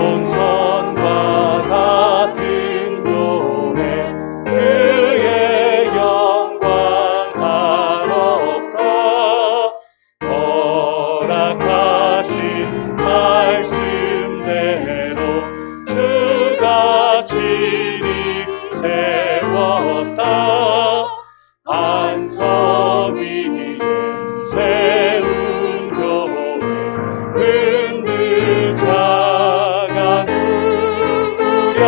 시온산과 같은 교회 그의 영광 한없다. 허락하신 말씀대로 주가 친히 세웠다. 반석 위에 세운 교회 흔들 자가 누구랴.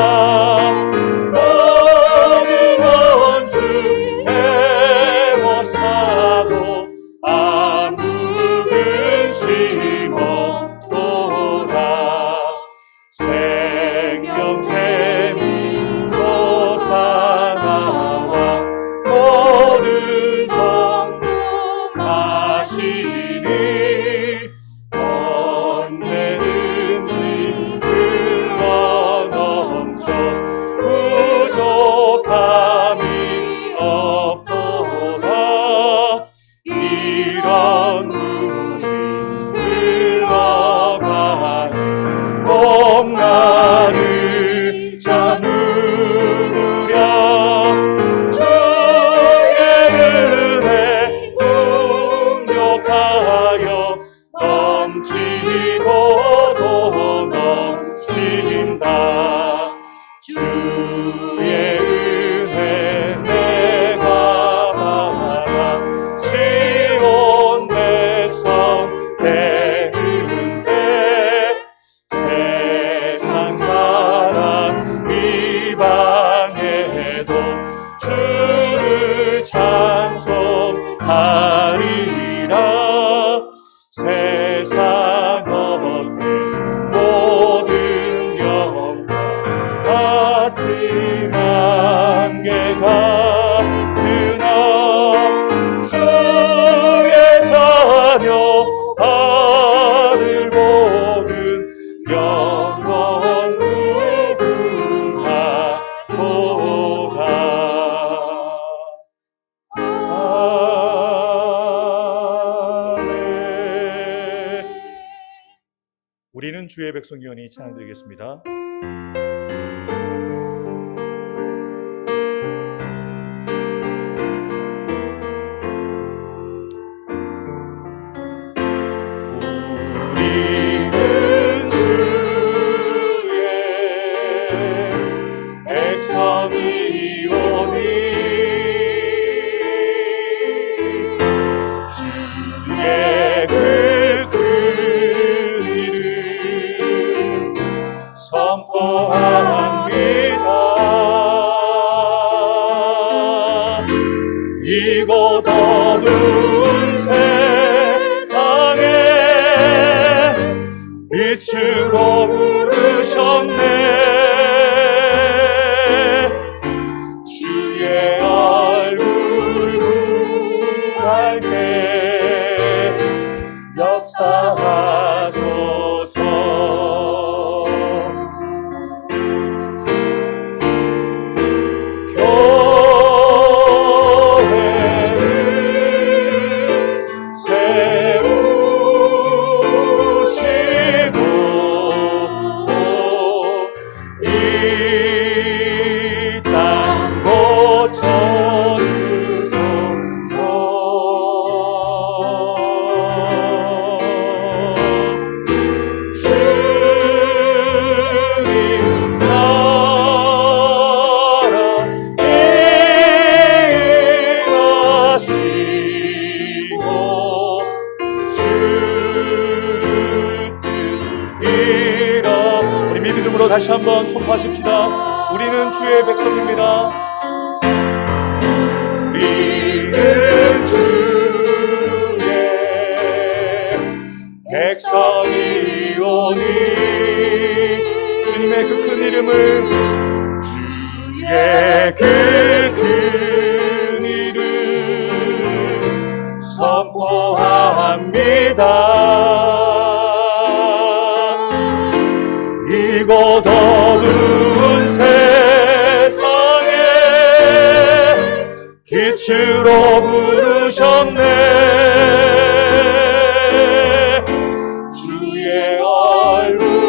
모든 원수 애워싸도 아무 근심 없도다. 생명샘이 솟아나와 모든 성도 마시니 언제든지 흘러넘쳐 부족함이 없도다. 이런 물이 흘러가는 봄나를 자 누구랴. 주의 은혜 풍족하여 넘치고도 넘친다. 주의 은혜 내가 받아 시온 백성 되는데. 세상 사람 이방에도 주를 찬송하리라. 세상 어때 모든 영광 아침 안개가 그나 주의 자녀 아들 복은 영원 무궁하도다. 아멘. 우리는 주의 백성이오니 찬양드리겠습니다. 우리는 주의 백성이오니 주의 그 이름 선포합니다. 이곳 어두운 세상에 빛으로 부르셨네. 주의 얼굴 밝게 역사하소서. 교회를 세우시고 이 땅 고쳐주소서. 주님 나라 임하시고 주 뜻 이루어. 우리 믿음으로 다시 한번 선포하십시다. 우리는 주의 백성입니다. 우리는 주의 백성이오니 주님의 그 큰 이름을 주의 그 큰 이름 선포합니다. 이곳 어두운 세상에 빛으로 부르셨네. 주의 얼굴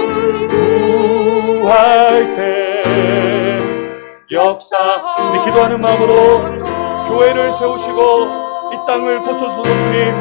역사. 우리 기도하는 마음으로 교회를 세우시고 이 땅을 고쳐주소서. 주님,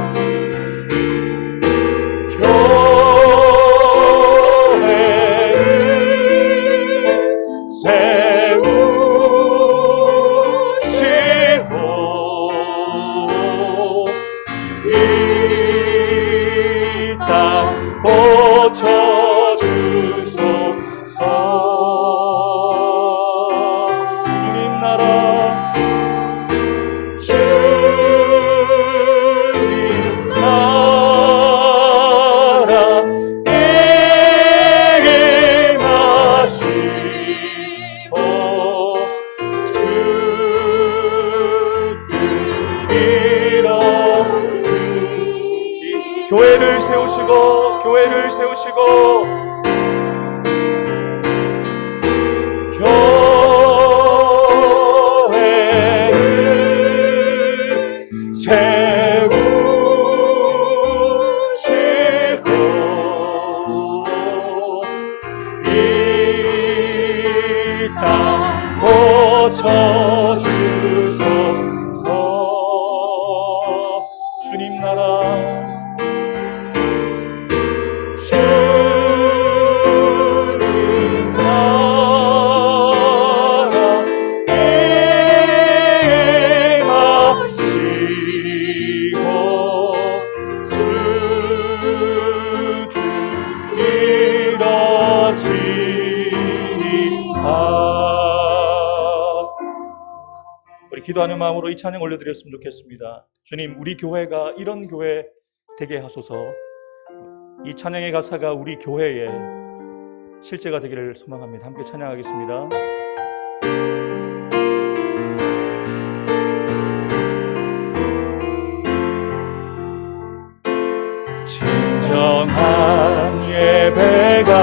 교회를 세우시고 이 땅 고쳐주소서. 주님 나라 기도하는 마음으로 이 찬양 올려드렸으면 좋겠습니다. 주님, 우리 교회가 이런 교회 되게 하소서. 이 찬양의 가사가 우리 교회의 실제가 되기를 소망합니다. 함께 찬양하겠습니다. 진정한 예배가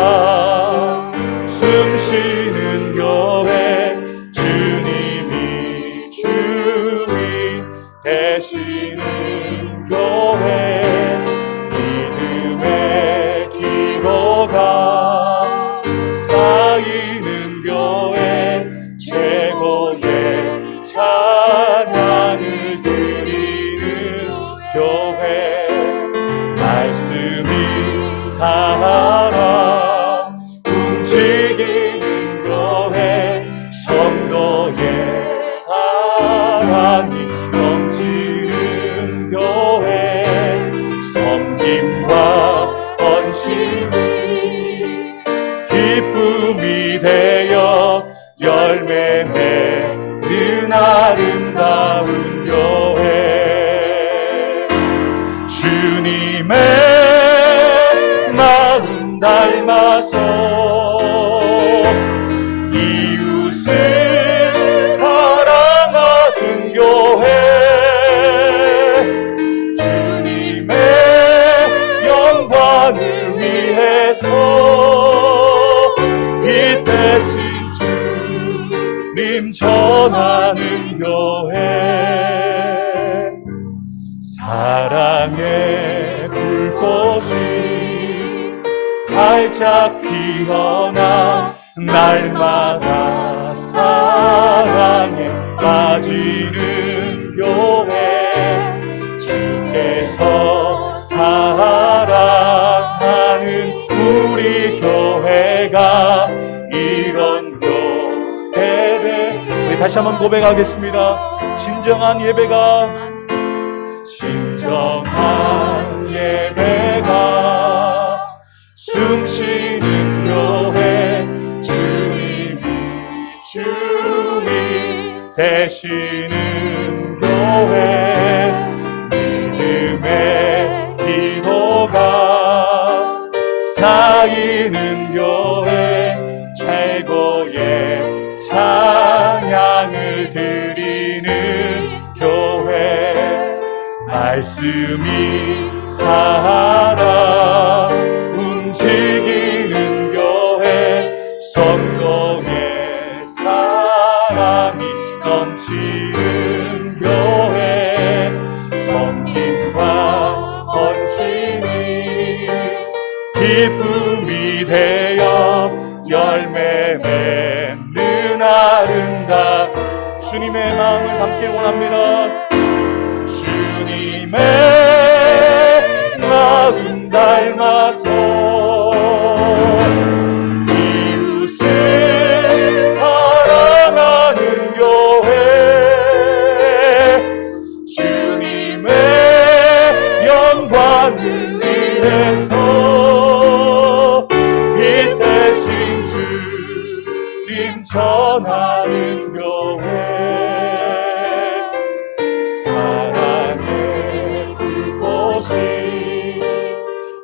숨쉬는 교회, 주님이 주인 되시는 교회, 믿음의 기도가 쌓이는 교회, 최고의 찬양을 드리는 교회, 말씀이 살아 움직이는 교회, 성도의 사랑이 넘치는 교회, 섬김과 헌신이 기쁨이 되어 열매 맺는 아름다운 교회, 주님의 마음 닮아서 이웃을 사랑하는 교회, 주님의 영광을 위해서 이 대신 주님 전하는 교회, 사랑의 불꽃이 활짝 피어나 날마다 사랑에 빠지는 교회, 주께서 사랑하는 우리 교회가 이런 교회들. 우리 다시 한번 고백하겠습니다. 진정한 예배가 숨쉬는 교회, 주님이 주인 되시는 교회, 믿음의 기도가 쌓이는 교회, 최고의 찬양을 드리는 교회, 말씀이 살아 움직이는 교회, 성도의 사랑이 넘치는 교회, 섬김과 헌신이 기쁨이 되어 열매 맺는 아름다운 주님의 마음을 담길 원합니다. 주님의 마음 닮아서 이웃을 사랑하는 교회, 주님의 영광을 위해서 빛 대신 주님 전하는 교회, 사랑의 불꽃이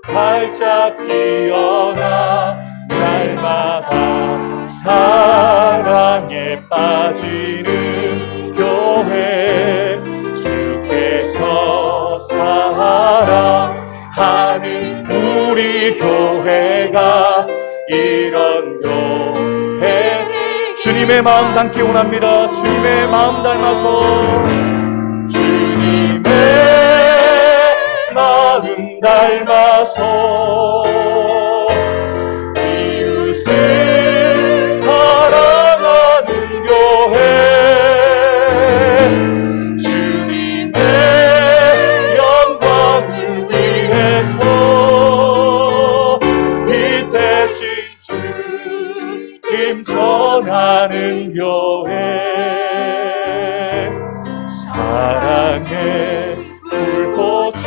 활짝 피어나 날마다 사랑에 빠지는 교회, 주께서 사랑하는 우리 교회가 이런 교회, 주님의 마음 담기 원합니다. 주님의 마음 닮아서, 주님의 마음 닮아서 이웃을 사랑하는 교회, 주님의 영광을 위해서 빛 대신 주님 전하는 교회, 사랑의 불꽃이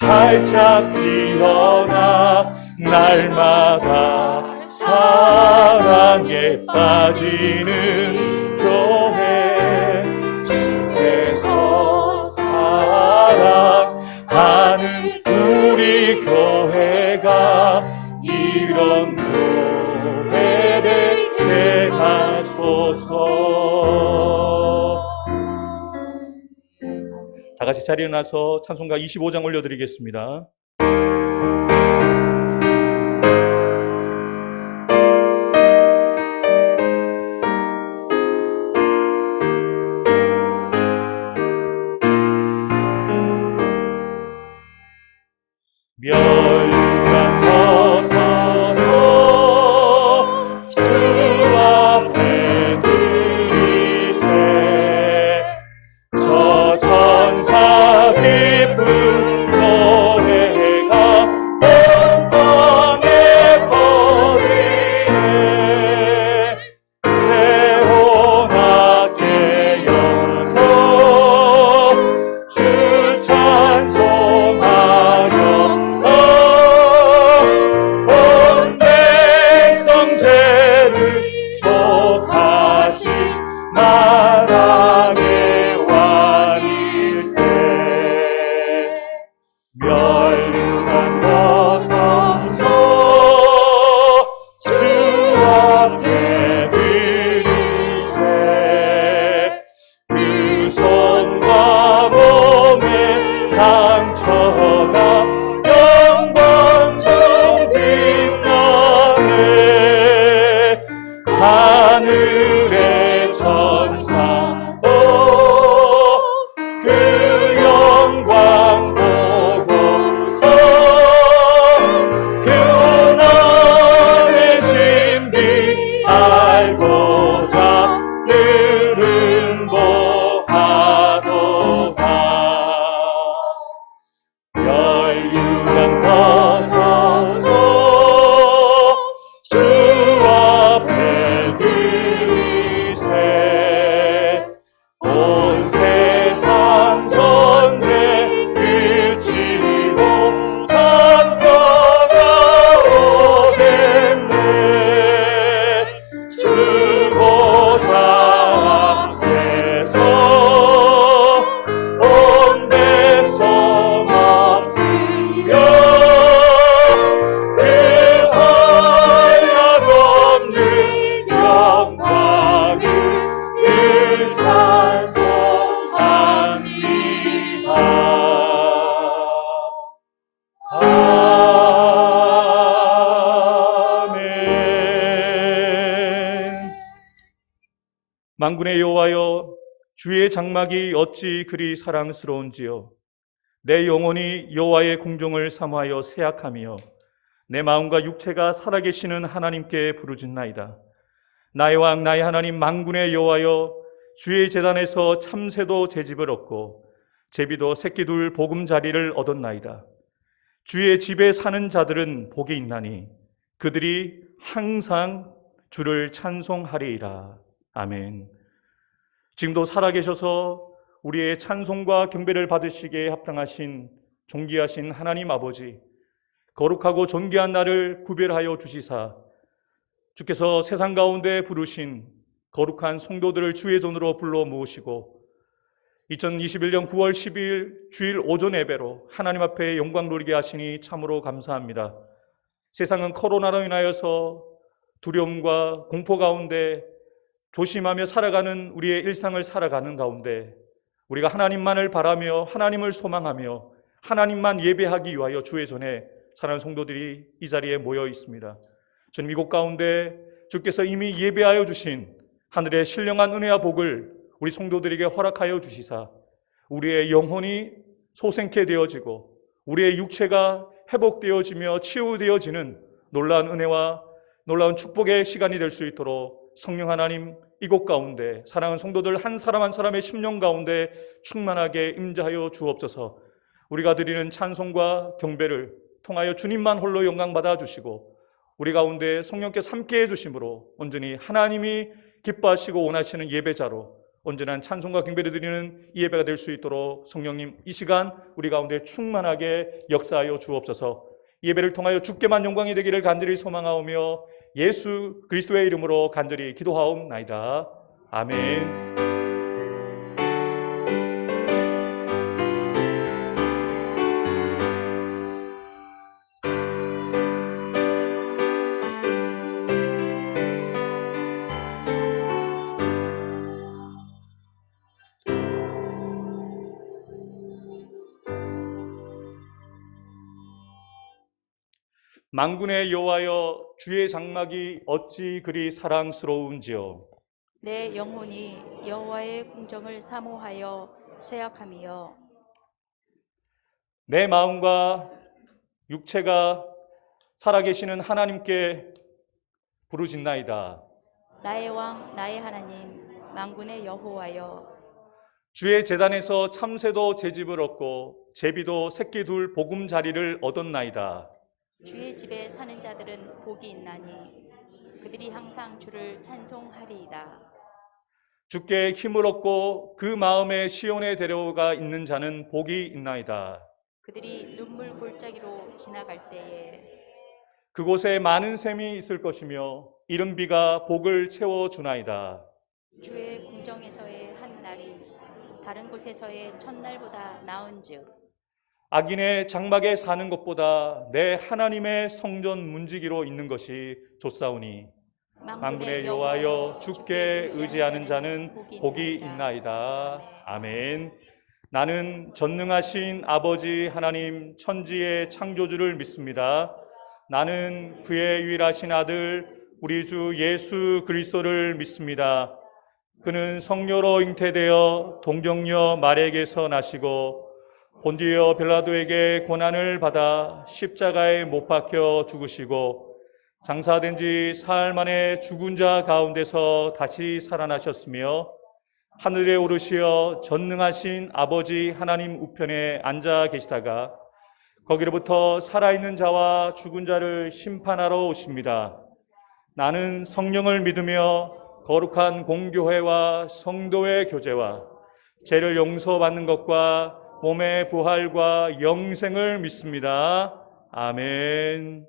활짝 피어나 날마다 사랑에 빠지는 교회, 주께서 사랑하는 우리 교회가 이런 교회 되게 하소서. 다 같이 자리에 일어나서 찬송가 25장 올려드리겠습니다. 멸류관 벗어서 주 앞에 드리세, 저 천사 기쁜 노래가 온 땅에 퍼지네, 태어나게 여서 주 찬송하여 온 백성 죄를 속하신 나라의 왕일세, 멸류관 벗어서 주 앞에 드리세, 그 손과 몸의 상처가 영광 중 빛나네, 하늘의 천사도 그 영광 보고서 그날의 신비 알고자 늘 응고하도다. 멸류관 벗어서 주 앞에 드리세, 온 세상 전쟁 그치고 찬평가 오겠네, 주보좌 앞에서 온 백성 엎드려 그 한량없는 영광을 늘 찬송합니다. 아멘. 만군의 여호와여, 주의 장막이 어찌 그리 사랑스러운지요. 내 영혼이 여호와의 궁정을 사모하여 새약하며 내 마음과 육체가 살아계시는 하나님께 부르짖나이다. 나의 왕 나의 하나님 만군의 여호와여, 주의 제단에서 참새도 제집을 얻고 제비도 새끼 둘 보금자리를 얻었나이다. 주의 집에 사는 자들은 복이 있나니 그들이 항상 주를 찬송하리이다. 아멘. 지금도 살아계셔서 우리의 찬송과 경배를 받으시기에 합당하신 존귀하신 하나님 아버지, 거룩하고 존귀한 나를 구별하여 주시사 주께서 세상 가운데 부르신 거룩한 성도들을 주의 존으로 불러 모으시고 2021년 9월 12일 주일 오전 예배로 하나님 앞에 영광 돌리게 하시니 참으로 감사합니다. 세상은 코로나로 인하여서 두려움과 공포 가운데 조심하며 살아가는 우리의 일상을 살아가는 가운데 우리가 하나님만을 바라며 하나님을 소망하며 하나님만 예배하기 위하여 주의 전에 사랑하는 성도들이 이 자리에 모여 있습니다. 주님, 이곳 가운데 주께서 이미 예배하여 주신 하늘의 신령한 은혜와 복을 우리 성도들에게 허락하여 주시사 우리의 영혼이 소생케 되어지고 우리의 육체가 회복되어지며 치유되어지는 놀라운 은혜와 놀라운 축복의 시간이 될 수 있도록 성령 하나님 이곳 가운데 사랑하는 성도들 한 사람 한 사람의 심령 가운데 충만하게 임재하여 주옵소서. 우리가 드리는 찬송과 경배를 통하여 주님만 홀로 영광 받아 주시고 우리 가운데 성령께서 함께해 주심으로 온전히 하나님이 기뻐하시고 원하시는 예배자로 온전한 찬송과 경배를 드리는 이 예배가 될 수 있도록 성령님 이 시간 우리 가운데 충만하게 역사하여 주옵소서. 예배를 통하여 주께만 영광이 되기를 간절히 소망하오며 예수 그리스도의 이름으로 간절히 기도하옵나이다. 아멘. 만군의 여호와여, 주의 장막이 어찌 그리 사랑스러운지요. 내 영혼이 여호와의 궁정을 사모하여 쇠약함이여. 내 마음과 육체가 살아계시는 하나님께 부르짖나이다. 나의 왕 나의 하나님 만군의 여호와여, 주의 제단에서 참새도 제집을 얻고 제비도 새끼 둘 보금자리를 얻었나이다. 주의 집에 사는 자들은 복이 있나니 그들이 항상 주를 찬송하리이다. 주께 힘을 얻고 그 마음에 시온에 데려가 있는 자는 복이 있나이다. 그들이 눈물 골짜기로 지나갈 때에 그곳에 많은 샘이 있을 것이며 이른 비가 복을 채워주나이다. 주의 궁정에서의 한 날이 다른 곳에서의 첫날보다 나은즉 악인의 장막에 사는 것보다 내 하나님의 성전 문지기로 있는 것이 좋사오니 만군의 여호와여, 주께 의지하는 자는 복이 있나이다. 아멘. 나는 전능하신 아버지 하나님 천지의 창조주를 믿습니다. 나는 그의 유일하신 아들 우리 주 예수 그리스도를 믿습니다. 그는 성녀로 잉태되어 동정녀 마리아에게서 나시고 본디오 빌라도에게 고난을 받아 십자가에 못 박혀 죽으시고 장사된 지 사흘 만에 죽은 자 가운데서 다시 살아나셨으며 하늘에 오르시어 전능하신 아버지 하나님 우편에 앉아 계시다가 거기로부터 살아있는 자와 죽은 자를 심판하러 오십니다. 나는 성령을 믿으며 거룩한 공교회와 성도의 교제와 죄를 용서받는 것과 몸의 부활과 영생을 믿습니다. 아멘.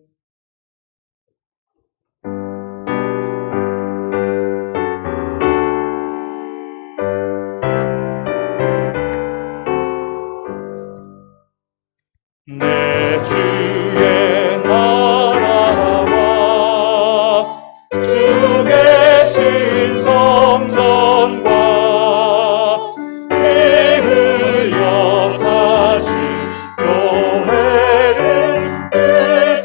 내 주의 나라와 주 계신 성전과 피 흘려 사신 교회를 그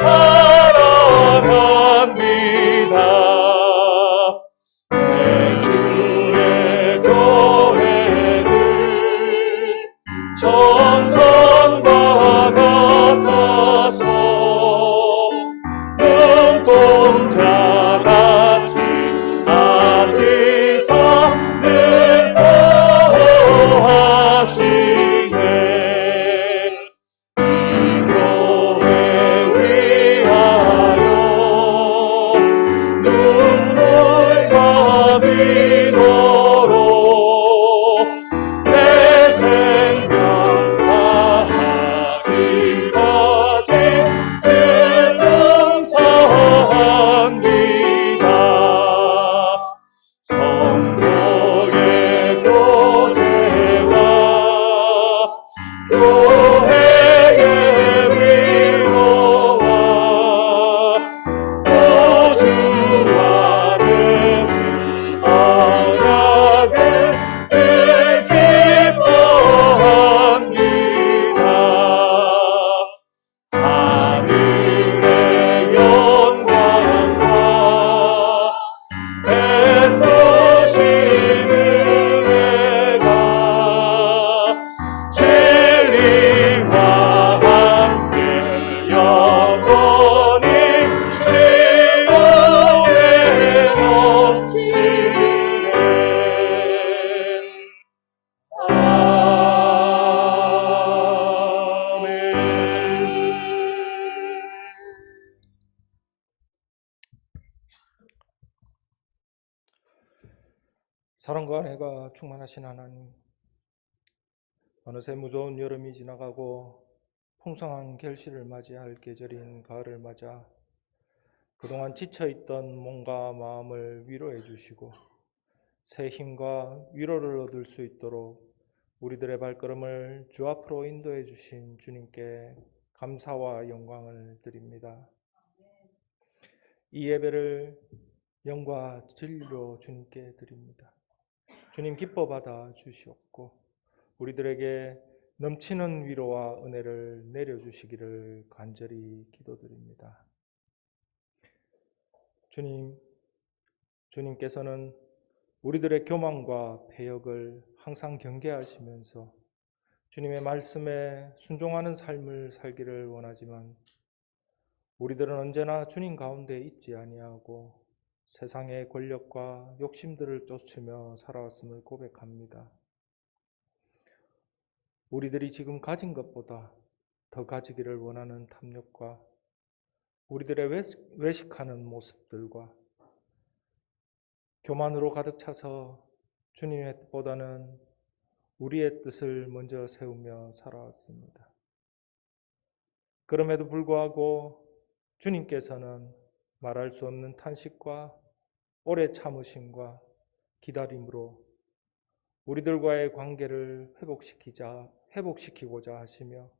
사랑과 은혜가 충만하신 하나님, 어느새 무더운 여름이 지나가고 풍성한 결실을 맞이할 계절인 가을을 맞아 그동안 지쳐있던 몸과 마음을 위로해 주시고 새 힘과 위로를 얻을 수 있도록 우리들의 발걸음을 주 앞으로 인도해 주신 주님께 감사와 영광을 드립니다. 이 예배를 영과 진리로 주님께 드립니다. 주님 기뻐 받아 주시옵고 우리들에게 넘치는 위로와 은혜를 내려주시기를 간절히 기도드립니다. 주님께서는 우리들의 교만과 패역을 항상 경계하시면서 주님의 말씀에 순종하는 삶을 살기를 원하지만 우리들은 언제나 주님 가운데 있지 아니하고 세상의 권력과 욕심들을 쫓으며 살아왔음을 고백합니다. 우리들이 지금 가진 것보다 더 가지기를 원하는 탐욕과 우리들의 외식하는 모습들과 교만으로 가득 차서 주님의 뜻보다는 우리의 뜻을 먼저 세우며 살아왔습니다. 그럼에도 불구하고 주님께서는 말할 수 없는 탄식과 오래 참으심과 기다림으로 우리들과의 관계를 회복시키고자 하시며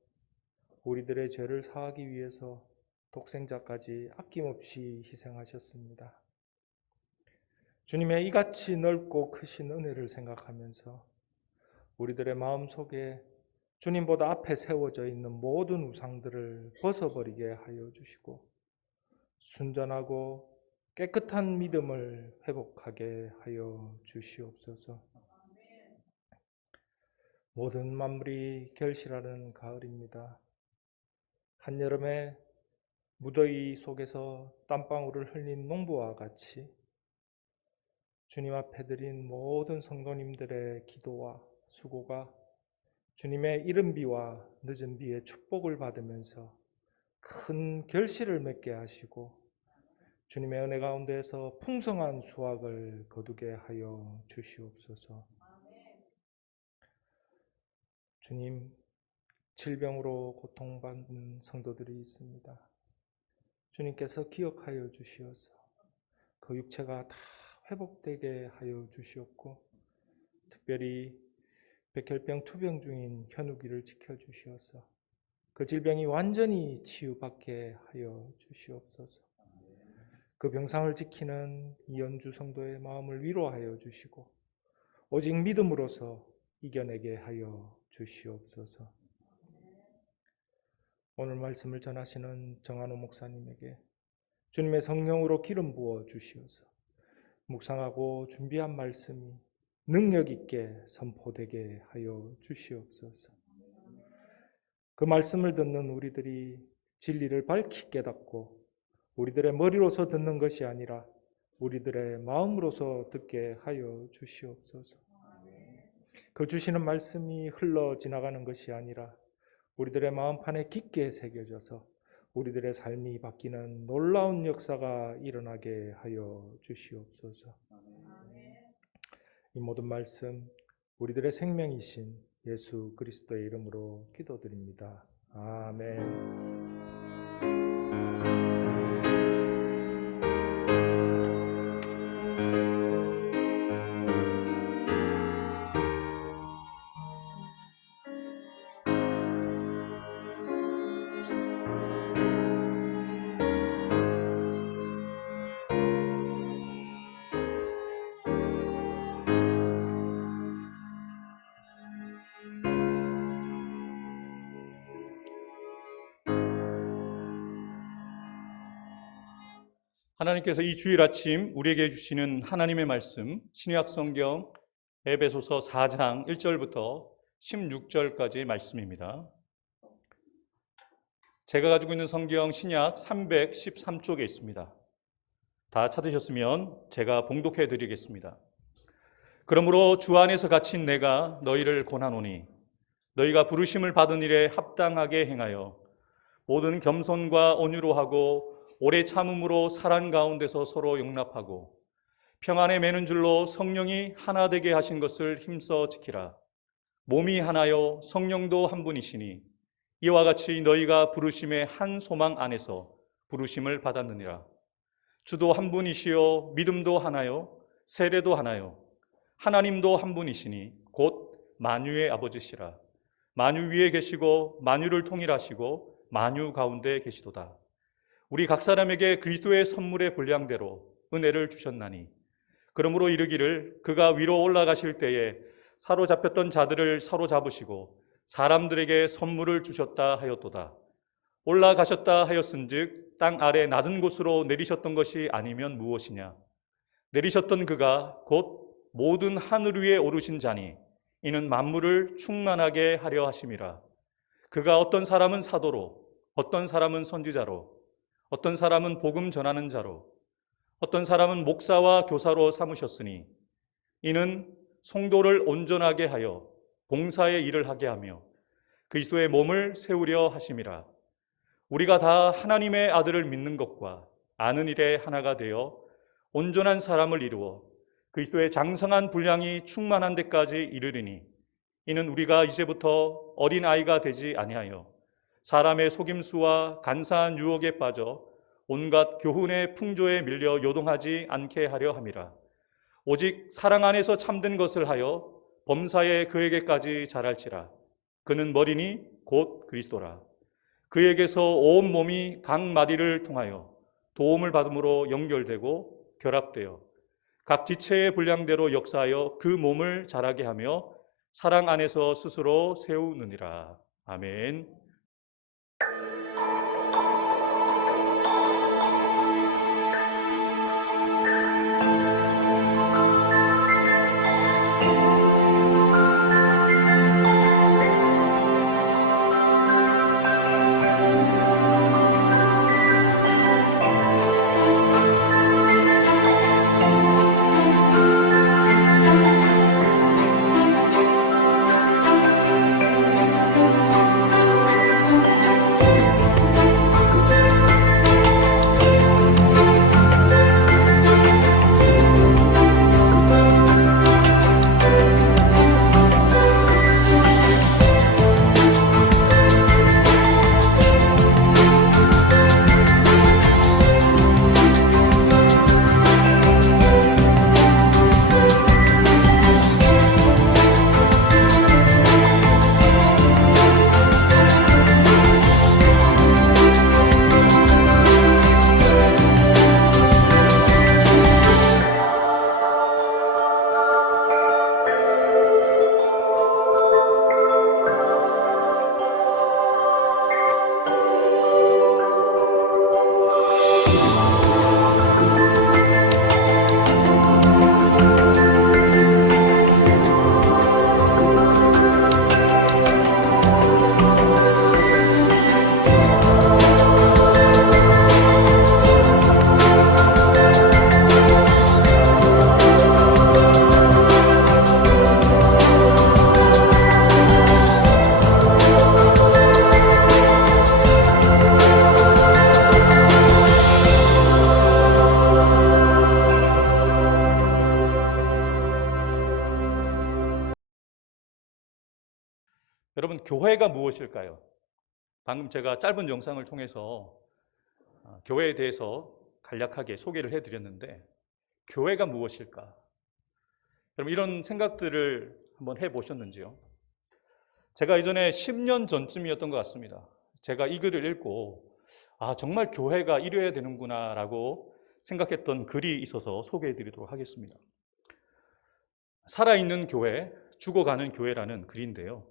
우리들의 죄를 사하기 위해서 독생자까지 아낌없이 희생하셨습니다. 주님의 이같이 넓고 크신 은혜를 생각하면서 우리들의 마음속에 주님보다 앞에 세워져 있는 모든 우상들을 벗어버리게 하여 주시고 순전하고 깨끗한 믿음을 회복하게 하여 주시옵소서. 모든 만물이 결실하는 가을입니다. 한여름에 무더위 속에서 땀방울을 흘린 농부와 같이 주님 앞에 드린 모든 성도님들의 기도와 수고가 주님의 이른 비와 늦은 비의 축복을 받으면서 큰 결실을 맺게 하시고 주님의 은혜 가운데에서 풍성한 수확을 거두게 하여 주시옵소서. 주님, 질병으로 고통받는 성도들이 있습니다. 주님께서 기억하여 주시어서 그 육체가 다 회복되게 하여 주시옵고 특별히 백혈병 투병 중인 현욱이를 지켜주시어서 그 질병이 완전히 치유받게 하여 주시옵소서. 그 병상을 지키는 이연주 성도의 마음을 위로하여 주시고 오직 믿음으로서 이겨내게 하여 주시옵소서. 오늘 말씀을 전하시는 정한호 목사님에게 주님의 성령으로 기름 부어 주시어서 묵상하고 준비한 말씀이 능력 있게 선포되게 하여 주시옵소서. 그 말씀을 듣는 우리들이 진리를 밝히 깨닫고 우리들의 머리로서 듣는 것이 아니라 우리들의 마음으로서 듣게 하여 주시옵소서. 그 주시는 말씀이 흘러 지나가는 것이 아니라 우리들의 마음판에 깊게 새겨져서 우리들의 삶이 바뀌는 놀라운 역사가 일어나게 하여 주시옵소서. 이 모든 말씀 우리들의 생명이신 예수 그리스도의 이름으로 기도드립니다. 아멘. 하나님께서 이 주일 아침 우리에게 주시는 하나님의 말씀 신약 성경 에베소서 4장 1절부터 16절까지의 말씀입니다. 제가 가지고 있는 성경 신약 313쪽에 있습니다. 다 찾으셨으면 제가 봉독해 드리겠습니다. 그러므로 주 안에서 갇힌 내가 너희를 권하노니 너희가 부르심을 받은 일에 합당하게 행하여 모든 겸손과 온유로 하고 오래 참음으로 사랑 가운데서 서로 용납하고 평안에 매는 줄로 성령이 하나 되게 하신 것을 힘써 지키라. 몸이 하나요 성령도 한 분이시니 이와 같이 너희가 부르심의 한 소망 안에서 부르심을 받았느니라. 주도 한 분이시요 믿음도 하나요 세례도 하나요 하나님도 한 분이시니 곧 만유의 아버지시라. 만유 위에 계시고 만유를 통일하시고 만유 가운데 계시도다. 우리 각 사람에게 그리스도의 선물의 분량대로 은혜를 주셨나니 그러므로 이르기를 그가 위로 올라가실 때에 사로잡혔던 자들을 사로잡으시고 사람들에게 선물을 주셨다 하였도다. 올라가셨다 하였은즉 땅 아래 낮은 곳으로 내리셨던 것이 아니면 무엇이냐. 내리셨던 그가 곧 모든 하늘 위에 오르신 자니 이는 만물을 충만하게 하려 하심이라. 그가 어떤 사람은 사도로 어떤 사람은 선지자로 어떤 사람은 복음 전하는 자로 어떤 사람은 목사와 교사로 삼으셨으니 이는 성도를 온전하게 하여 봉사의 일을 하게 하며 그리스도의 몸을 세우려 하심이라. 우리가 다 하나님의 아들을 믿는 것과 아는 일에 하나가 되어 온전한 사람을 이루어 그리스도의 장성한 분량이 충만한 데까지 이르리니 이는 우리가 이제부터 어린아이가 되지 아니하여 사람의 속임수와 간사한 유혹에 빠져 온갖 교훈의 풍조에 밀려 요동하지 않게 하려 함이라. 오직 사랑 안에서 참된 것을 하여 범사에 그에게까지 자랄지라. 그는 머리니 곧 그리스도라. 그에게서 온 몸이 각 마디를 통하여 도움을 받음으로 연결되고 결합되어 각 지체의 분량대로 역사하여 그 몸을 자라게 하며 사랑 안에서 스스로 세우느니라. 아멘. 여러분, 교회가 무엇일까요? 방금 제가 짧은 영상을 통해서 교회에 대해서 간략하게 소개를 해드렸는데 교회가 무엇일까? 여러분, 이런 생각들을 한번 해보셨는지요? 제가 예전에 10년 전쯤이었던 것 같습니다. 제가 이 글을 읽고 정말 교회가 이래야 되는구나 라고 생각했던 글이 있어서 소개해드리도록 하겠습니다. 살아있는 교회, 죽어가는 교회라는 글인데요.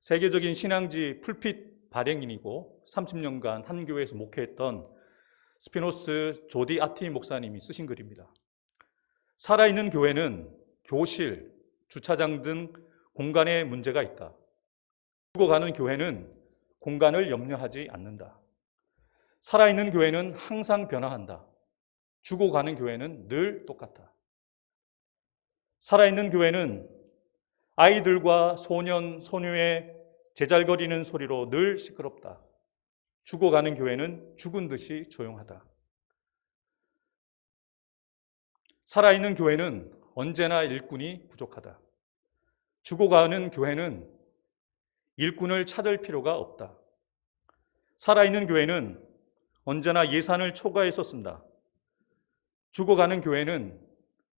세계적인 신앙지 풀핏 발행인이고 30년간 한 교회에서 목회했던 스피노스 조디 아티 목사님이 쓰신 글입니다. 살아있는 교회는 교실, 주차장 등 공간에 문제가 있다. 죽어가는 교회는 공간을 염려하지 않는다. 살아있는 교회는 항상 변화한다. 죽어가는 교회는 늘 똑같다. 살아있는 교회는 아이들과 소년, 소녀의 제잘거리는 소리로 늘 시끄럽다. 죽어가는 교회는 죽은 듯이 조용하다. 살아있는 교회는 언제나 일꾼이 부족하다. 죽어가는 교회는 일꾼을 찾을 필요가 없다. 살아있는 교회는 언제나 예산을 초과해서 쓴다. 죽어가는 교회는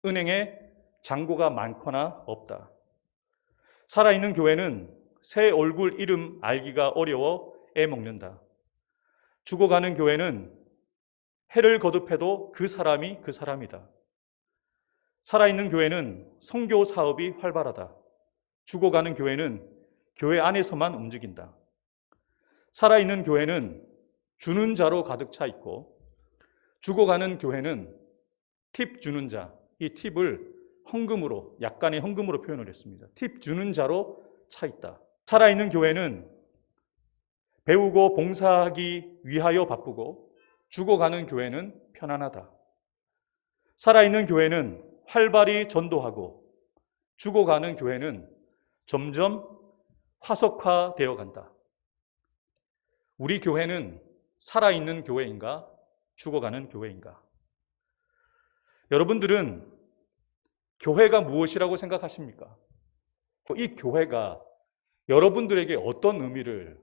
은행에 잔고가 많거나 없다. 살아있는 교회는 새 얼굴 이름 알기가 어려워 애먹는다. 죽어가는 교회는 해를 거듭해도 그 사람이 그 사람이다. 살아있는 교회는 선교 사업이 활발하다. 죽어가는 교회는 교회 안에서만 움직인다. 살아있는 교회는 주는 자로 가득 차 있고, 죽어가는 교회는 팁 주는 자, 이 팁을 헌금으로, 약간의 헌금으로 표현을 했습니다. 팁 주는 자로 차 있다. 살아있는 교회는 배우고 봉사하기 위하여 바쁘고, 죽어가는 교회는 편안하다. 살아있는 교회는 활발히 전도하고, 죽어가는 교회는 점점 화석화되어 간다. 우리 교회는 살아있는 교회인가, 죽어가는 교회인가? 여러분들은 교회가 무엇이라고 생각하십니까? 이 교회가 여러분들에게 어떤 의미를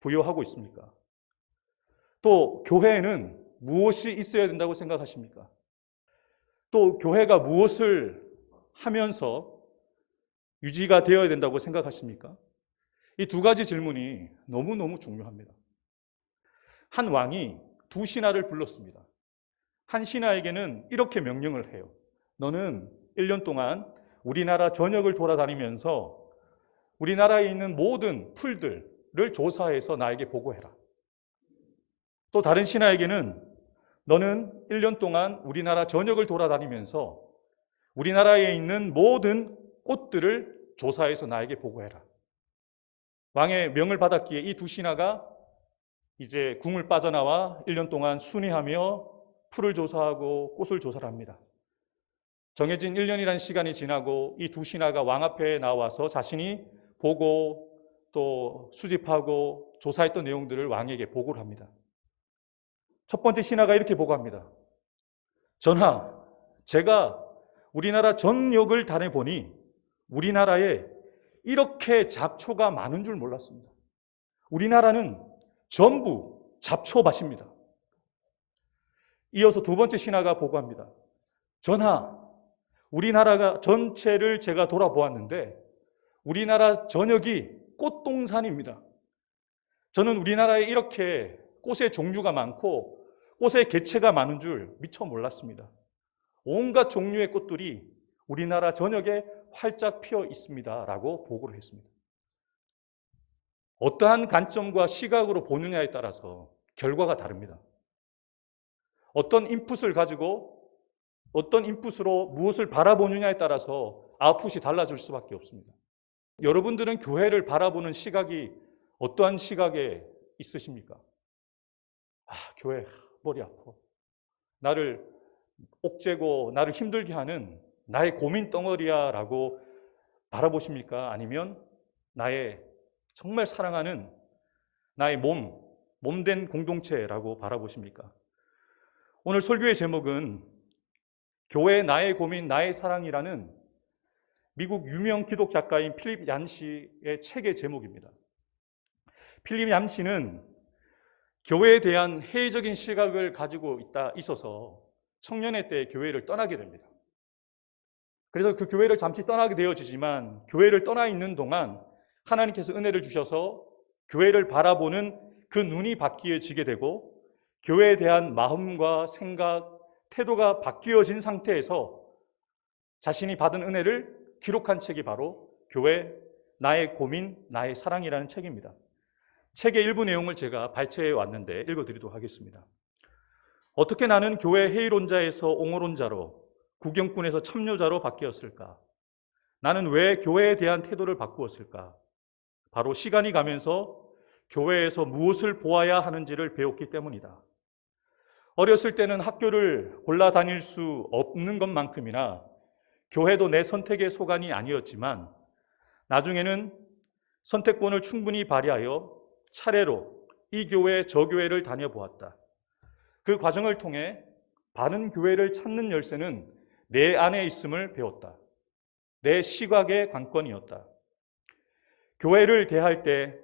부여하고 있습니까? 또 교회에는 무엇이 있어야 된다고 생각하십니까? 또 교회가 무엇을 하면서 유지가 되어야 된다고 생각하십니까? 이 두 가지 질문이 너무너무 중요합니다. 한 왕이 두 신하를 불렀습니다. 한 신하에게는 이렇게 명령을 해요. 너는 1년 동안 우리나라 전역을 돌아다니면서 우리나라에 있는 모든 풀들을 조사해서 나에게 보고해라. 또 다른 신하에게는 너는 1년 동안 우리나라 전역을 돌아다니면서 우리나라에 있는 모든 꽃들을 조사해서 나에게 보고해라. 왕의 명을 받았기에 이 두 신하가 이제 궁을 빠져나와 1년 동안 순회하며 풀을 조사하고 꽃을 조사를 합니다. 정해진 1년이라는 시간이 지나고 이 두 신하가 왕 앞에 나와서 자신이 보고 또 수집하고 조사했던 내용들을 왕에게 보고를 합니다. 첫 번째 신하가 이렇게 보고합니다. 전하, 제가 우리나라 전역을 다녀보니 우리나라에 이렇게 잡초가 많은 줄 몰랐습니다. 우리나라는 전부 잡초밭입니다. 이어서 두 번째 신하가 보고합니다. 전하, 우리나라가 전체를 제가 돌아보았는데 우리나라 전역이 꽃동산입니다. 저는 우리나라에 이렇게 꽃의 종류가 많고 꽃의 개체가 많은 줄 미처 몰랐습니다. 온갖 종류의 꽃들이 우리나라 전역에 활짝 피어 있습니다. 라고 보고를 했습니다. 어떠한 관점과 시각으로 보느냐에 따라서 결과가 다릅니다. 어떤 인풋을 가지고 어떤 인풋으로 무엇을 바라보느냐에 따라서 아웃풋이 달라질 수밖에 없습니다. 여러분들은 교회를 바라보는 시각이 어떠한 시각에 있으십니까? 교회 머리 아파. 나를 옥죄고 나를 힘들게 하는 나의 고민 덩어리야 라고 바라보십니까? 아니면 나의 정말 사랑하는 나의 몸된 공동체라고 바라보십니까? 오늘 설교의 제목은 교회 나의 고민 나의 사랑이라는 미국 유명 기독 작가인 필립 얀시의 책의 제목입니다. 필립 얀시는 교회에 대한 회의적인 시각을 가지고 있어서 청년의 때 교회를 떠나게 됩니다. 그래서 그 교회를 잠시 떠나게 되어지지만 교회를 떠나 있는 동안 하나님께서 은혜를 주셔서 교회를 바라보는 그 눈이 바뀌어지게 되고 교회에 대한 마음과 생각, 태도가 바뀌어진 상태에서 자신이 받은 은혜를 기록한 책이 바로 교회 나의 고민, 나의 사랑이라는 책입니다. 책의 일부 내용을 제가 발췌해 왔는데 읽어드리도록 하겠습니다. 어떻게 나는 교회 회의론자에서 옹호론자로 구경꾼에서 참여자로 바뀌었을까? 나는 왜 교회에 대한 태도를 바꾸었을까? 바로 시간이 가면서 교회에서 무엇을 보아야 하는지를 배웠기 때문이다. 어렸을 때는 학교를 골라 다닐 수 없는 것만큼이나 교회도 내 선택의 소관이 아니었지만 나중에는 선택권을 충분히 발휘하여 차례로 이 교회 저 교회를 다녀보았다. 그 과정을 통해 바른 교회를 찾는 열쇠는 내 안에 있음을 배웠다. 내 시각의 관건이었다. 교회를 대할 때